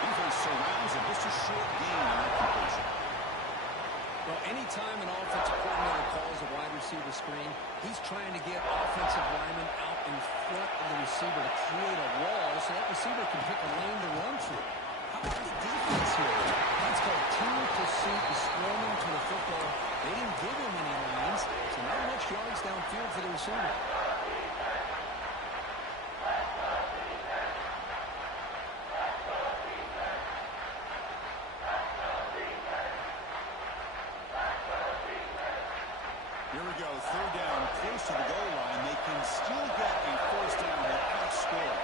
Defense surrounds him. Just a short gain on that completion. Well, anytime an offensive coordinator calls a wide receiver screen, he's trying to get offensive linemen out in front of the receiver to create a wall so that receiver can pick a lane to run through. How about the defense here? That's called team pursuit and swarming to the football. They didn't give him any lanes, so not much yards downfield for the receiver. Here we go, third down, close to the goal line. They can still get a first down without scoring.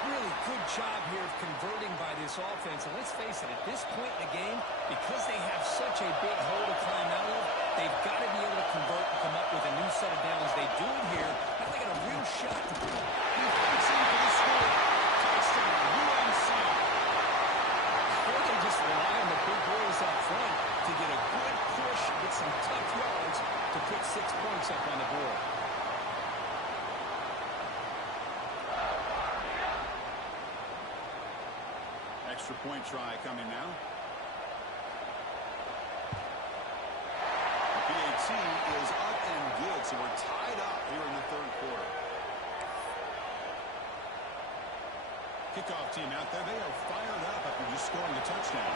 Really good job here of converting by this offense. And let's face it, at this point in the game, because they have such a big hole to climb out of, they've got to be able to convert and come up with a new set of downs. They do it here. Now they got a real shot to put it. He fights in for the score. Touchdown, UNC. Or they just rely on the big boys up front to get a good push, get some tough yards to put 6 points up on the board. Extra point try coming now. The PAT is up and good, so we're tied up here in the third quarter. Kickoff team out there, they are fired up after just scoring a touchdown.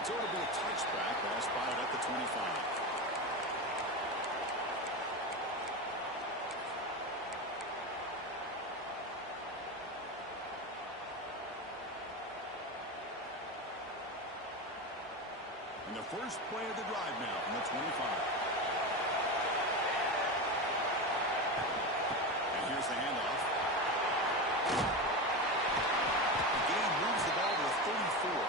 It's going to be a touchback. Ball spotted at the 25. And the first play of the drive now from the 25. And here's the handoff. The game moves the ball to a 34.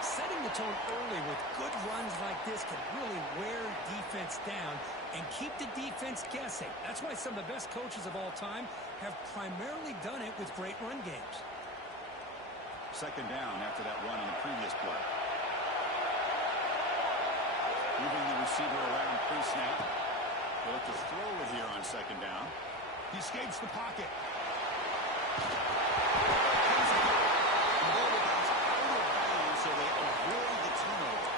Setting the tone early with good runs like this can really wear defense down and keep the defense guessing. That's why some of the best coaches of all time have primarily done it with great run games. Second down after that run on the previous play. Moving the receiver around pre-snap. They'll look to throw it here on second down. He escapes the pocket. So they avoid the turnover.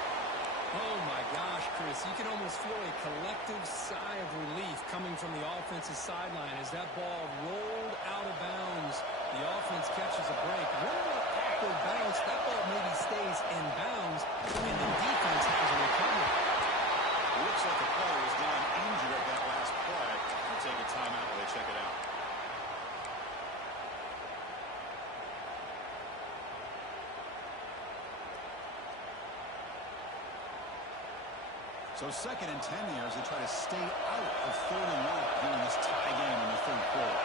Oh my gosh, Chris, you can almost feel a collective sigh of relief coming from the offensive sideline as that ball rolled out of bounds. The offense catches a break. One more awkward bounce, that ball maybe stays in bounds, and the defense has a recovery. It looks like the player is down injured at that last play. They'll take a timeout while they check it out. So second and 10 here as they try to stay out of third and long here in this tie game in the third quarter.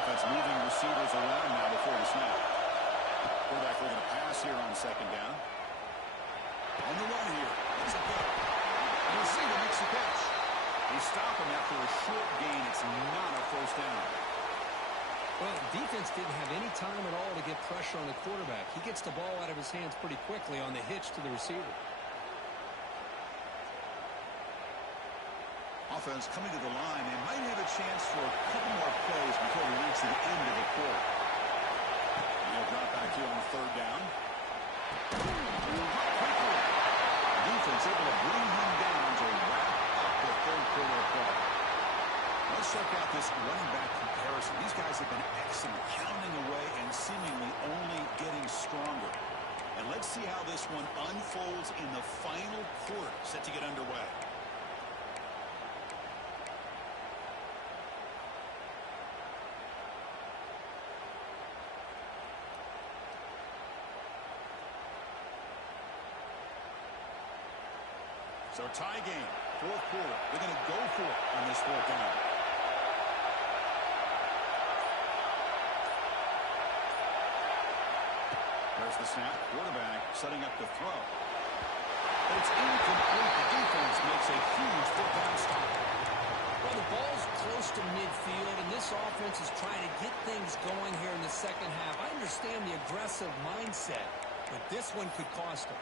Offense moving receivers around now before the snap. Quarterback looking to pass here on second down. On the run here. There's a go. The receiver makes the catch. They stop him after a short gain. It's not a first down. Well, defense didn't have any time at all to get pressure on the quarterback. He gets the ball out of his hands pretty quickly on the hitch to the receiver. Offense coming to the line. They might have a chance for a couple more plays before we reach the end of the quarter. And he'll drop back here on third down. Defense able to bring him down to wrap up the third quarter of play. Let's check out this running back comparison. These guys have been excellent, pounding away and seemingly only getting stronger. And let's see how this one unfolds in the final quarter, set to get underway. So tie game, fourth quarter. They're going to go for it on this fourth down. There's the snap. Quarterback setting up the throw. It's incomplete. The defense makes a huge fourth down stop. Well, the ball's close to midfield, and this offense is trying to get things going here in the second half. I understand the aggressive mindset, but this one could cost them.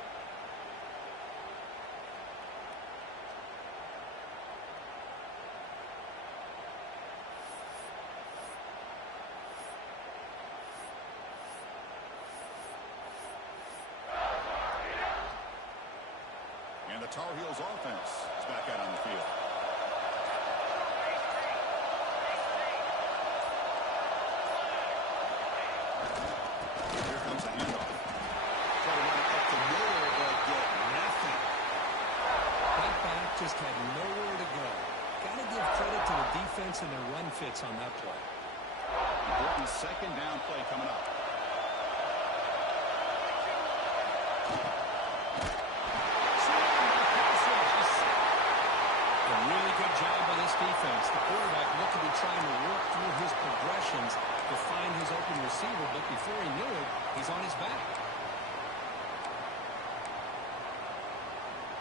And the Tar Heels offense is back out on the field. Here comes a handoff. Try to run it up the middle, but get nothing. That back just had nowhere to go. Got to give credit to the defense and their run fits on that play. Important second down play coming up. A really good job by this defense. The quarterback looked to be trying to work through his progressions to find his open receiver, but before he knew it, he's on his back.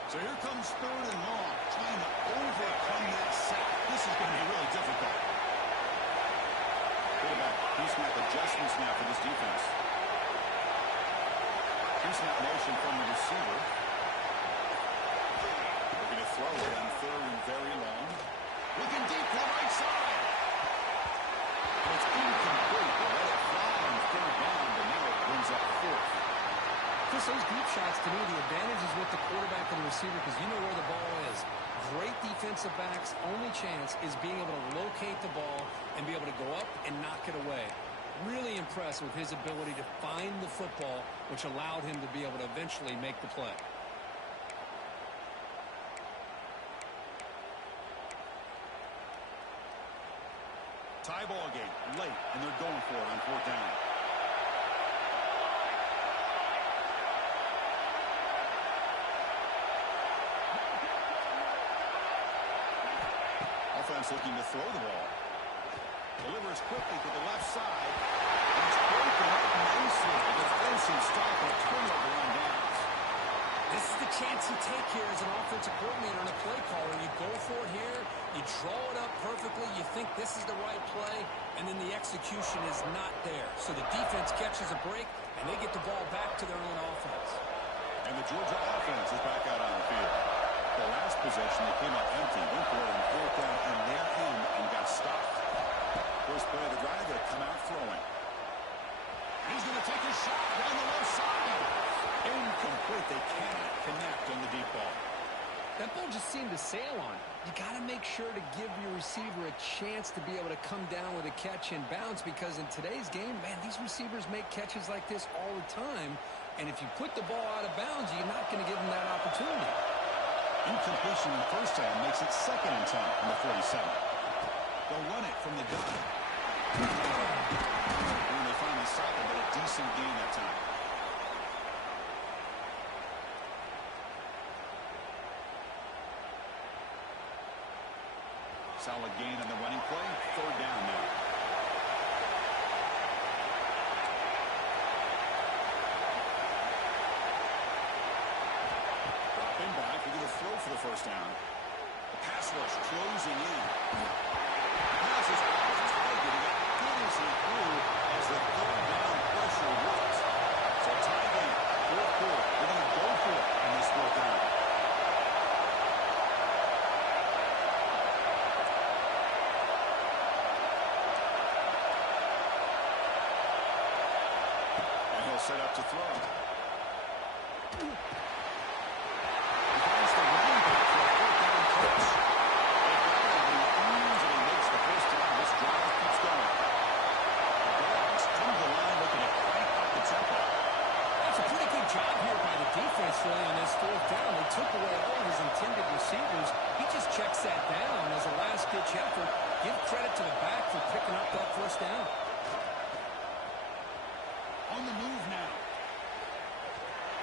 So here comes third and long, trying to overcome that sack. This is going to be really difficult. Quarterback, pre-snap adjustments now for this defense. Pre-snap motion from the receiver. They're going to throw it on third and very long. Looking deep to the right side. And it's incomplete. They let it fly on third down, but now it brings up fourth. Chris, those deep shots, to me, the advantage is with the quarterback and the receiver because you know where the ball is. Great defensive backs' only chance is being able to locate the ball and be able to go up and knock it away. Really impressed with his ability to find the football, which allowed him to be able to eventually make the play. Tie ball game late, and they're going for it on fourth down. Offense looking to throw the ball. Delivers quickly to the left side. And it's broken up nicely. A defensive stop and a turnover on downs. This is the chance you take here as an offensive coordinator and a play caller. You go for it here. You draw it up perfectly. You think this is the right play, and then the execution is not there. So the defense catches a break, and they get the ball back to their own offense. And the Georgia offense is back out on the field. The last possession, they came out empty. Went for it on fourth down on their end and got stopped. First play of the drive, they come out throwing. He's going to take a shot down the left side. Incomplete. They cannot connect on the deep ball. That ball just seemed to sail on. You got to make sure to give your receiver a chance to be able to come down with a catch and bounce because in today's game, man, these receivers make catches like this all the time. And if you put the ball out of bounds, you're not going to give them that opportunity. Incompletion in first down makes it second and 10 from the 47. They'll run it from the gun. And they finally stop it, but a decent gain that time. Solid gain on the running play. Third down now. Dropping back. We'll get a throw for the first down. The pass rush closing in. The pass is off target. He got good as he grew as the third down pressure works. So tie game. Fourth quarter. They're going to go for it on this fourth down. Set up to throw. He finds the running back for a fourth down catch. They got him easily makes the first down. This drive keeps going. The Dogs come to the line looking to crank up the tempo. That's a pretty good job here by the defense really on this fourth down. They took away all of his intended receivers. He just checks that down as a last-ditch effort. Give credit to the back for picking up that first down. On the move now.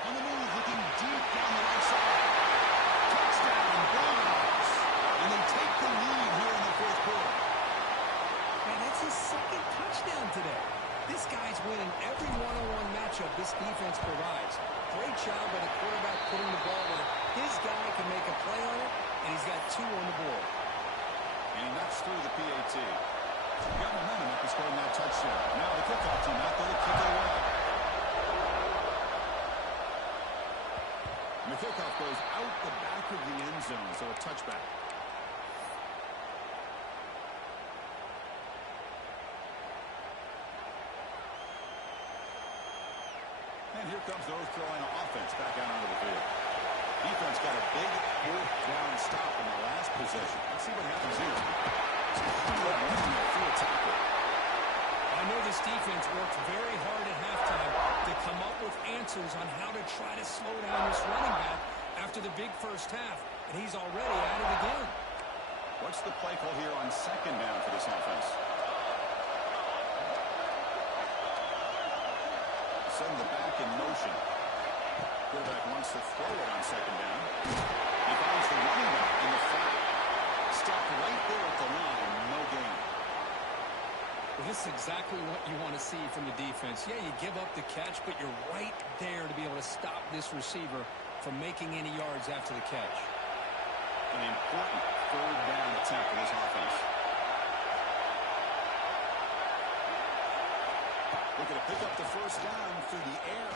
On the move, looking deep down the right side. Touchdown, Bulldogs. And they take the lead here in the fourth quarter. Man, that's his second touchdown today. This guy's winning every one-on-one matchup this defense provides. Great job by the quarterback putting the ball where his guy can make a play on it, and he's got 2 on the board. And he knocks through the PAT. Got momentum after scoring that touchdown. Now the kickoff team out there to kick it away. And the kickoff goes out the back of the end zone, so a touchback. And here comes the North Carolina offense back out onto the field. Defense got a big 4th down stop in the last possession. Let's see what happens here. I know this defense worked very hard at halftime to come up with answers on how to try to slow down this running back after the big first half, and he's already at it again. What's the play call here on 2nd down for this offense? Send the back in motion. Quarterback wants to throw it on 2nd down. He finds the running back in the flat. Stopped right there at the line. No gain. Well, this is exactly what you want to see from the defense. Yeah, you give up the catch, but you're right there to be able to stop this receiver from making any yards after the catch. An important 3rd down attempt for this offense. Looking to pick up the 1st down through the air.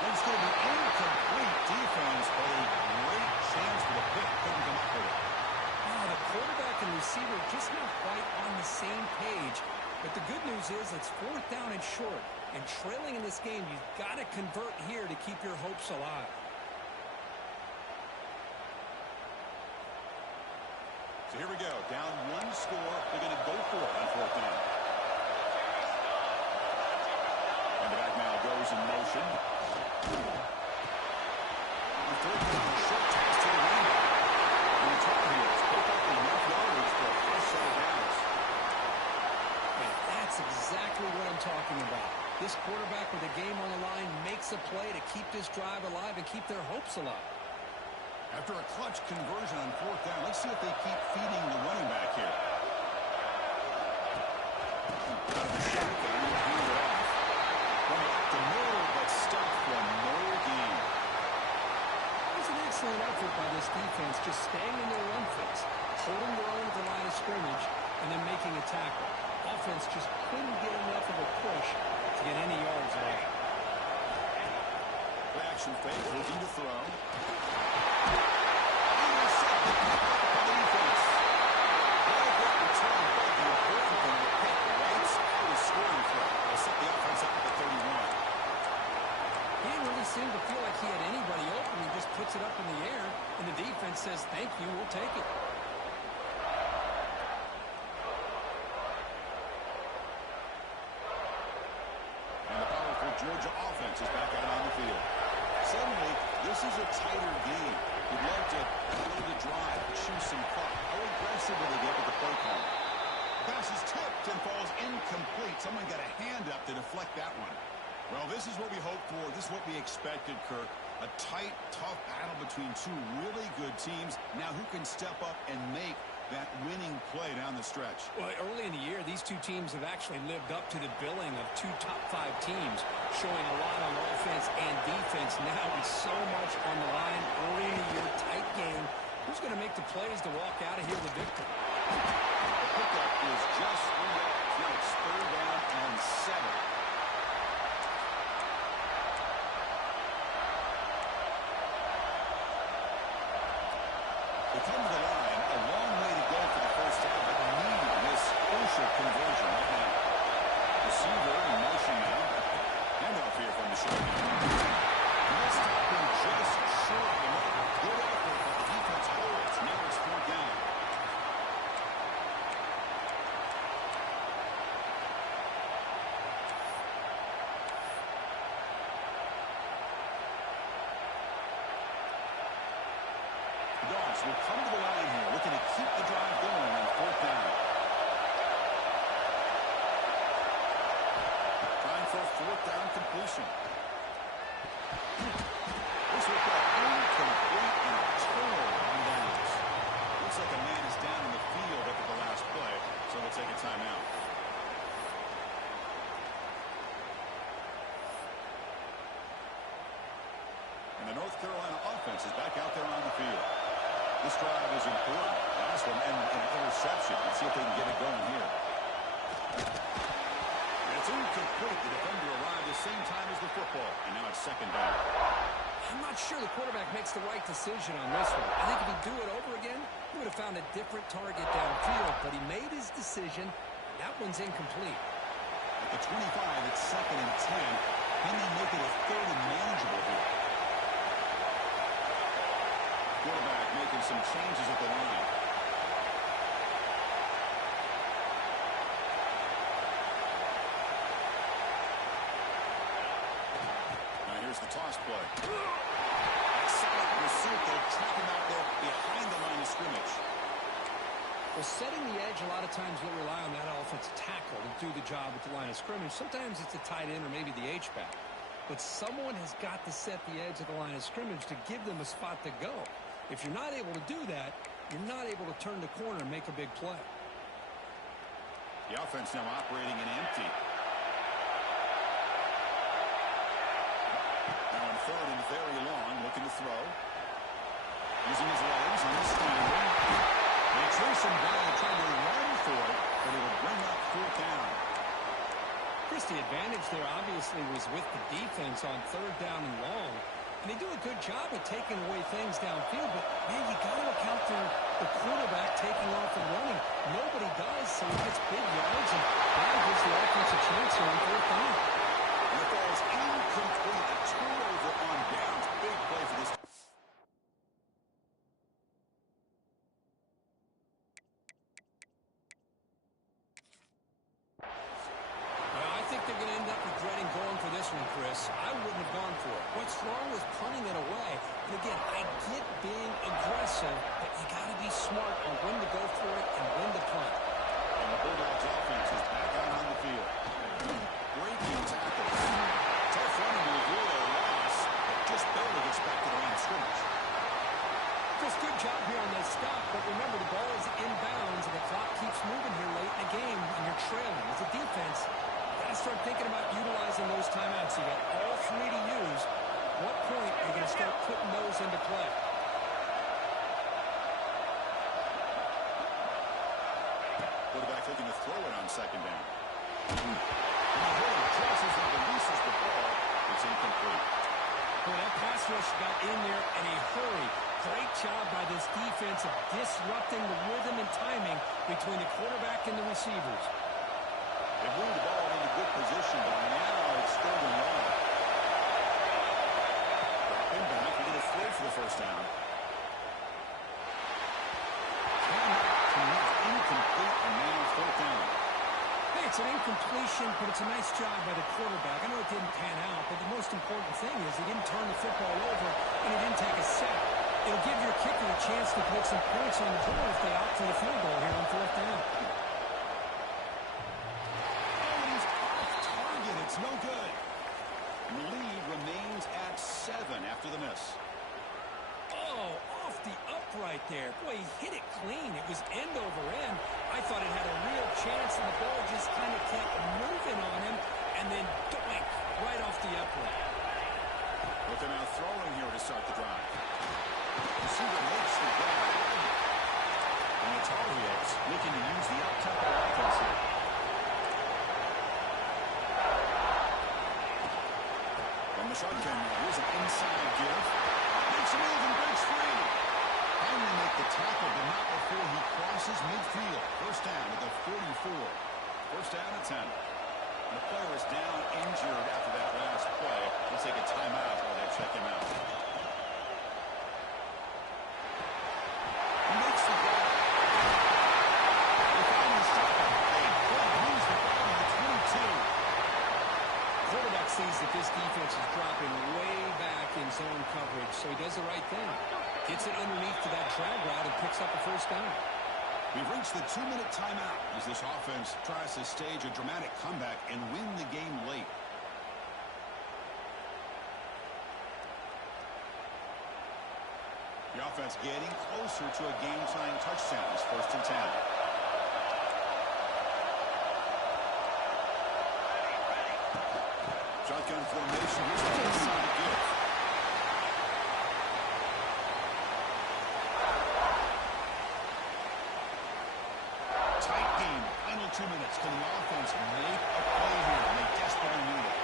And it's going to be incomplete defense, but a great chance for the pick. Couldn't come up with it. Oh, the quarterback and receiver just not quite on the same page. But the good news is it's 4th down and short. And trailing in this game, you've got to convert here to keep your hopes alive. So here we go. Down 1 score. They're going to go for it on 4th down. And the back now goes in motion. The 3rd down, short pass to the running back. And the Tar Heels pick up enough yardage for a first set of downs. And that's exactly what I'm talking about. This quarterback with a game on the line makes a play to keep this drive alive and keep their hopes alive. After a clutch conversion on 4th down, let's see if they keep feeding the running back here. Out of the shotgun, and hand it off. Going back to Miller, but stopped for no gain. It was an excellent effort by this defense, just staying in their run fits, holding their own at the line of scrimmage, and then making a tackle. Offense just couldn't get enough of a push to get any yards away. Play action fake, looking to throw. Seemed to feel like he had anybody open. He just puts it up in the air, and the defense says, thank you, we'll take it. And the powerful Georgia offense is back out on the field. Suddenly, this is a tighter game. You'd love to build a drive, choose some clock. How aggressive will they get with the play call? The pass is tipped and falls incomplete. Someone got a hand up to deflect that one. Well, this is what we hoped for. This is what we expected, Kirk. A tight, tough battle between 2 really good teams. Now, who can step up and make that winning play down the stretch? Well, early in the year, these 2 teams have actually lived up to the billing of 2 top 5 teams, showing a lot on offense and defense. Now, with so much on the line early in the year, tight game. Who's going to make the plays to walk out of here the victor? The pickup is just under points. 3rd down and 7. They come to the line, a long way to go for the 1st down, but needing this crucial conversion right now. Receiver in motion now. Handoff here from the shotgun. Missed tackle just short of the mark. Good effort, but the defense holds. Now it's 4th down. Dogs will come to the line here, looking to keep the drive going on 4th down. Trying for a 4th down completion. This will go incomplete and a turnover on downs. Looks like a man is down in the field after the last play, so we'll take a timeout. reception. Let's see if they can get it going here. It's incomplete. The defender arrived the same time as the football, and now it's second down. I'm not sure the quarterback makes the right decision on this one. I think if he'd do it over again, he would have found a different target downfield, but he made his decision. That one's incomplete. At the 25, it's second and 10. Can they make it a third and manageable here? Quarterback making some changes at the line. Now here's the toss play. Solid pursuit. They'll trap him out there behind the line of scrimmage. Well, setting the edge, a lot of times you'll rely on that offensive tackle to do the job at the line of scrimmage. Sometimes it's a tight end or maybe the H-back. But someone has got to set the edge of the line of scrimmage to give them a spot to go. If you're not able to do that, you're not able to turn the corner and make a big play. The offense now operating in empty. Now on third and very long, looking to throw. Using his legs and his standing. They chase him down, trying to run for it, but it will bring up fourth down. Chris, the advantage there obviously was with the defense on third down and long. And they do a good job of taking away things downfield, but, man, you got to account for the quarterback taking off and running. Nobody does, so he gets big yards, and that gives the offense a chance here on fourth down. And the ball is incomplete. A turnover on downs. Big play for this. I think they're going to end up regretting going for this one, Chris. I wouldn't have gone for it. What's wrong with punting it away? And again, I get being aggressive, but you got to be smart on when to go for it and when to punt. And the Bulldogs offense is back out on the field. Breaking tackle. Tough running to avoid a loss, but just barely gets back to the line of scrimmage. Chris, good job here on that stop, but remember, the ball is inbounds, and the clock keeps moving here late in the game, and you're trailing. As a defense, you got to start thinking about utilizing those timeouts. You got all three to use. What point are you going to start putting those into play? Quarterback looking to throw it on second down. And he crosses and releases the ball. It's incomplete. Boy, that pass rush got in there in a hurry. Great job by this defense of disrupting the rhythm and timing between the quarterback and the receivers. They moved the ball into good position, but now it's third and long. Dropping back, we're going to throw for the first down. Cannot incomplete, and now fourth down. Hey, it's an incompletion, but it's a nice job by the quarterback. I know it didn't pan out, but the most important thing is he didn't turn the football over, and he didn't take a sack. It'll give your kicker a chance to put some points on the board if they opt for the field goal here on fourth down. Oh, he's off target. It's no good. And the lead remains at 7 after the miss. Oh, off the upright there. Boy, he hit it clean. It was end over end. I thought it had a real chance, and the ball just kind of kept moving on him, and then doink, right off the upright. But they're now throwing here to start the drive. Receiver makes the grab. And the Tar Heels looking to use the up-tempo offense here. From the shotgun, here's an inside give. Makes a move and breaks free. Finally make the tackle, but not before he crosses midfield. First down at the 44. First down at 10. And the player is down injured after that last play. We'll take a timeout while they check him out. He makes the grab. They finally stop him. They lose the ball to the 22. Quarterback sees that this defense is dropping way back in zone coverage, so he does the right thing. Gets it underneath to that drag route and picks up a first down. We've reached the 2-minute timeout as this offense tries to stage a dramatic comeback and win the game late. The offense getting closer to a game-tying touchdown. It's first and 10. Shotgun formation. Here's the inside give. 2 minutes. Can the offense make a play here? And they desperately need it.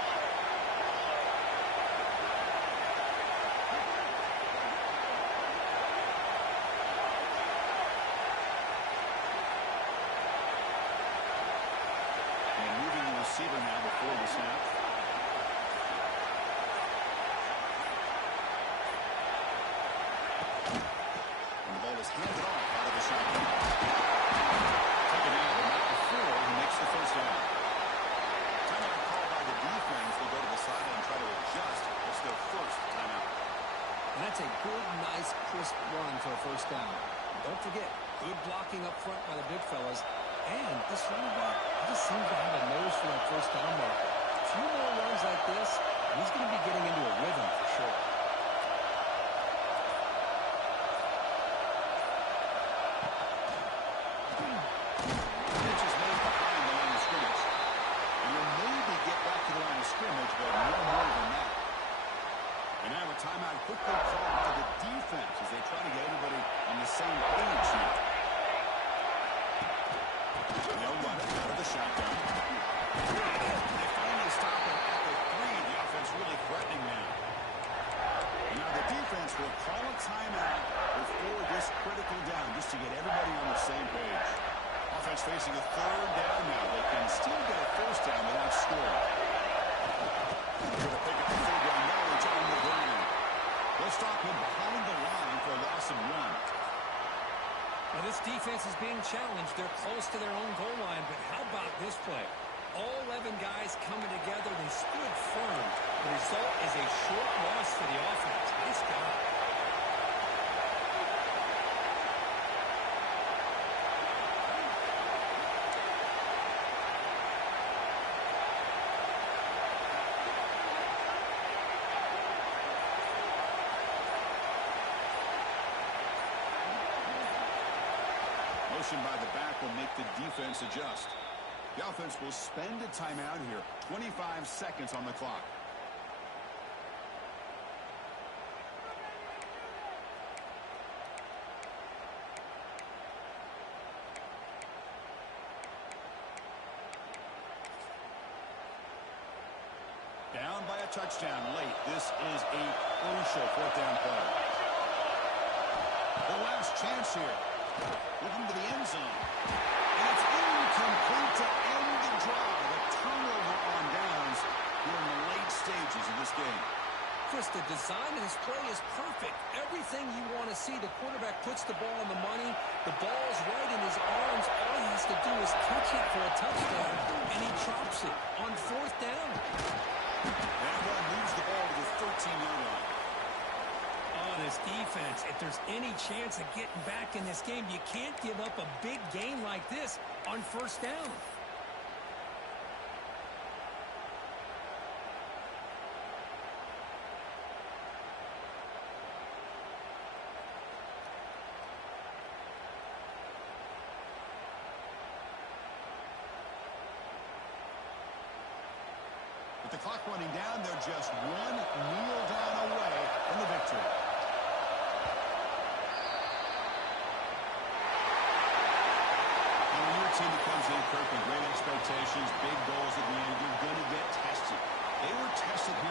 And moving the receiver now before the snap. And the ball is handed off out of the shotgun. Taken out the night before he makes the first down. Timeout called by the defense. They'll go to the side and try to adjust. It's their first timeout. And that's a good, nice, crisp run for a first down. Don't forget, good blocking up front by the big fellas. And this running back just seems to have a nose for that first down marker. A few more runs like this, and he's going to be getting into a rhythm for sure. Pitch is made behind the line of scrimmage. And will maybe get back to the line of scrimmage, but no more than that. And now a timeout quickly called by the defense as they try to get everybody on the same page here. They'll run it out of the shotgun. They finally stop it at the 3. The offense really threatening now. And now the defense will call a timeout before this critical down just to get everybody on the same page. Offense facing a third down now. They can still get a first down without scoring. Going to pick up the third down yardage on the ground. They'll stop him behind the line for a loss of 1. Now, this defense is being challenged. They're close to their own goal line, but how about this play? All 11 guys coming together. They stood firm. The result is a short loss for the offense. Nice job. Motion by the back will make the defense adjust. The offense will spend a timeout here. 25 seconds on the clock. Down by a touchdown late. This is a crucial fourth down play. The last chance here. Looking to the end zone. And it's incomplete to end the drive. A turnover on downs here in the late stages of this game. Chris, the design of this play is perfect. Everything you want to see. The quarterback puts the ball on the money. The ball's right in his arms. All he has to do is catch it for a touchdown, and he drops it on fourth down. That one moves the ball to the 13-yard line. This defense, if there's any chance of getting back in this game, you can't give up a big gain like this on first down. With the clock running down, they're just one kneel down away from the victory. Team that comes in, Kirk, with great expectations, big goals at the end, you're going to get tested. They were tested here